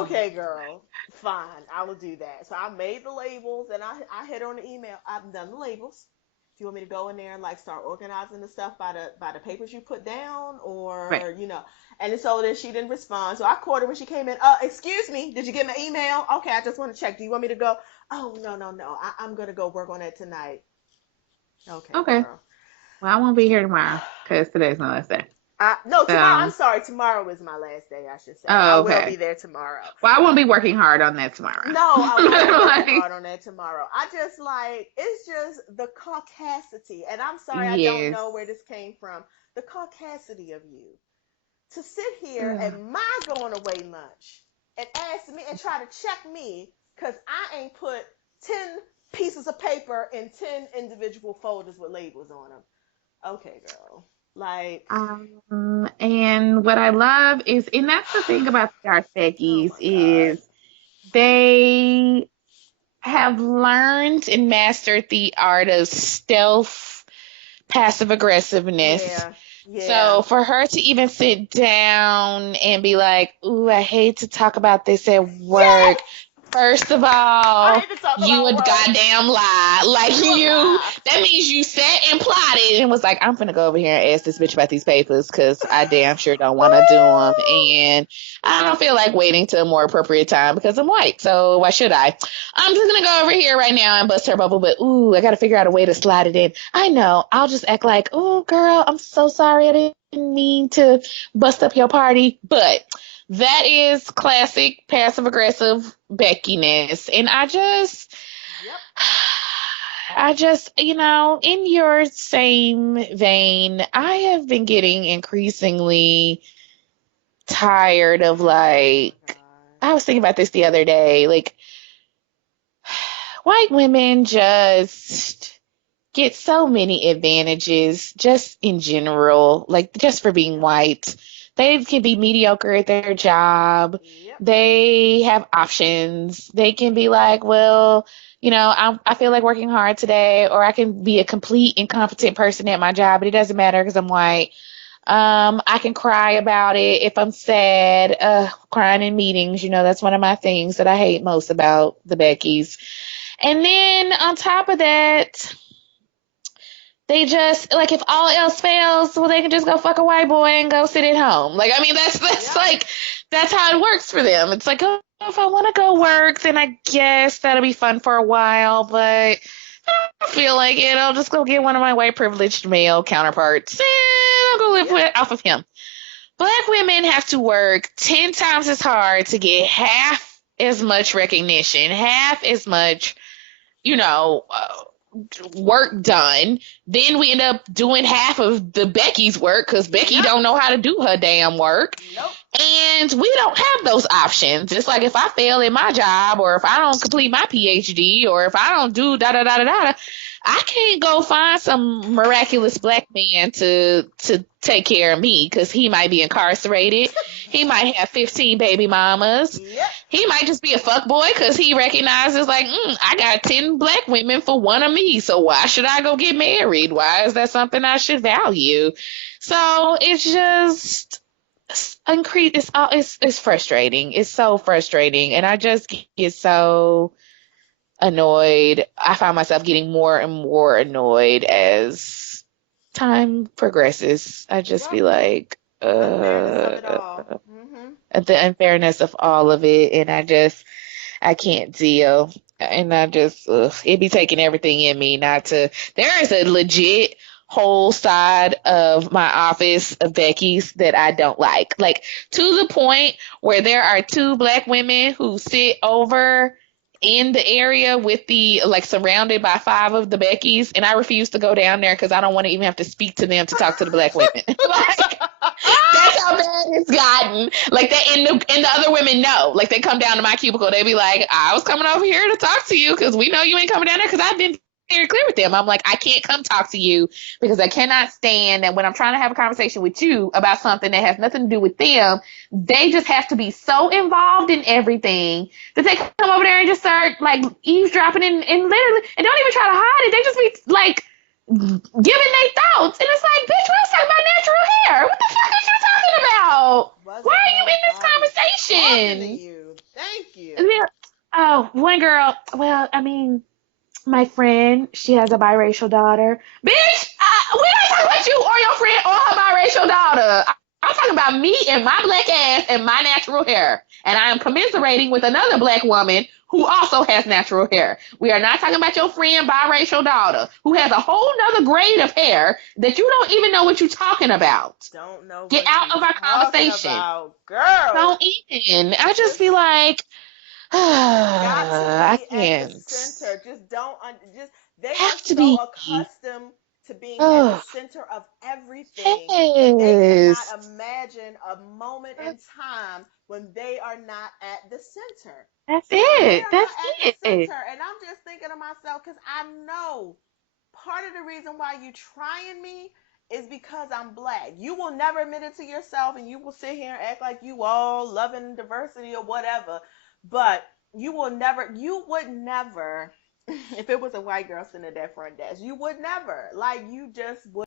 okay, girl, fine, I will do that. So I made the labels and I hit on the email. I've done the labels. Do you want me to go in there and like start organizing the stuff by the papers you put down, Right. or And so then she didn't respond. So I called her when she came in. Excuse me, did you get my email? Okay, I just want to check. Do you want me to go? Oh, no. I'm gonna go work on it tonight. Okay, Okay. girl. Well, I won't be here tomorrow because today's my last day. No, tomorrow. I'm So, sorry. Tomorrow is my last day, I should say. I oh, will be okay. there tomorrow. Well, I won't be working hard on that tomorrow. No, I won't be working Like, hard on that tomorrow. I just like, it's just the caucasity. And I'm sorry, I don't yes. know where this came from. The caucasity of you to sit here Ugh. at my going away lunch and ask me and try to check me because I ain't put 10 pieces of paper in 10 individual folders with labels on them. Okay, girl. Like, And what I love is, and that's the thing about the Dark oh Beckies my God. is they have learned and mastered the art of stealth passive aggressiveness. Yeah, yeah. So for her to even sit down and be like, "Ooh, I hate to talk about this at Yes! work." First of I all, hate to talk you about a work. goddamn lie. Like You a lie. that means you sat and plotted and was like, I'm finna go over here and ask this bitch about these papers because I damn sure don't want to do them. And I don't feel like waiting till a more appropriate time because I'm white. So why should I? I'm just gonna go over here right now and bust her bubble. But ooh, I gotta figure out a way to slide it in. I know. I'll just act like, oh, girl, I'm so sorry. I didn't mean to bust up your party. But that is classic passive aggressive Beckiness. And Yep. in your same vein, I have been getting increasingly tired of Oh my like, God. I was thinking about this the other day, like, white women just get so many advantages just in general, like just for being Yep. white. They can be mediocre at their job. Yep. They have options. They can be like, well, I feel like working hard today, or I can be a complete incompetent person at my job, but it doesn't matter because I'm white. I can cry about it if I'm sad. Crying in meetings, that's one of my things that I hate most about the Beckys. And then on top of that, they just like if all else fails, well, they can just go fuck a white boy and go sit at home. Like, I mean, that's Yep. like that's how it works for them. It's like, oh, if I want to go work, then I guess that'll be fun for a while, but I feel like it. I'll just go get one of my white privileged male counterparts and I'll go live Yep. off of him. Black women have to work 10 times as hard to get half as much recognition, half as much, you know, uh, work done. Then we end up doing half of the Becky's work because Becky Yep. don't know how to do her damn work. Nope. And we don't have those options. It's like if I fail in my job or if I don't complete my PhD or if I don't do da da da da da, I can't go find some miraculous black man to take care of me because he might be incarcerated. He might have 15 baby mamas. Yep. He might just be a fuck boy because he recognizes like, I got 10 black women for one of me. So why should I go get married? Why is that something I should value? So it's just it's frustrating. It's so frustrating. And I just get so annoyed. I find myself getting more and more annoyed as time progresses. I just Yep. be like, Unfairness of it all. at the unfairness of all of it, and I can't deal. And it be taking everything in me not to. There is a legit whole side of my office of Becky's that I don't like to the point where there are two black women who sit over in the area with the like surrounded by 5 of the Beckys, and I refuse to go down there because I don't want to even have to speak to them to talk to the black women. Like that's how bad it's gotten. Like that, and the other women know. Like they come down to my cubicle, they be like, "I was coming over here to talk to you because we know you ain't coming down there." Because I've been very clear with them. I'm like, I can't come talk to you because I cannot stand that when I'm trying to have a conversation with you about something that has nothing to do with them, they just have to be so involved in everything that they come over there and just start like eavesdropping and literally and don't even try to hide it. They just be like giving their thoughts. And it's like, bitch, we're talking about natural hair. What the fuck are you talking about? Why Wasn't are you in this nobody talking to conversation? you? Thank you. Oh, one girl. Well, I mean, my friend, she has a biracial daughter. Bitch, we don't talk about you or your friend or her biracial daughter. I'm talking about me and my black ass and my natural hair. And I am commiserating with another black woman who also has natural hair. We are not talking about your friend biracial daughter who has a whole nother grade of hair that you don't even know what you're talking about. Don't know Get what out you of our talking conversation. about, girl. Don't even. I just be Just like, got to I be at the can't. center. Just don't just they are Have to so be. accustomed to being at the Oh, center of everything that they cannot yes. imagine a moment in time when they are not at the center. That's So they it. are not That's at the it. center. And I'm just thinking to myself, because I know part of the reason why you trying me is because I'm black. You will never admit it to yourself and you will sit here and act like you all loving diversity or whatever. But you would never, if it was a white girl sitting at that front desk, you would never. Like, you just would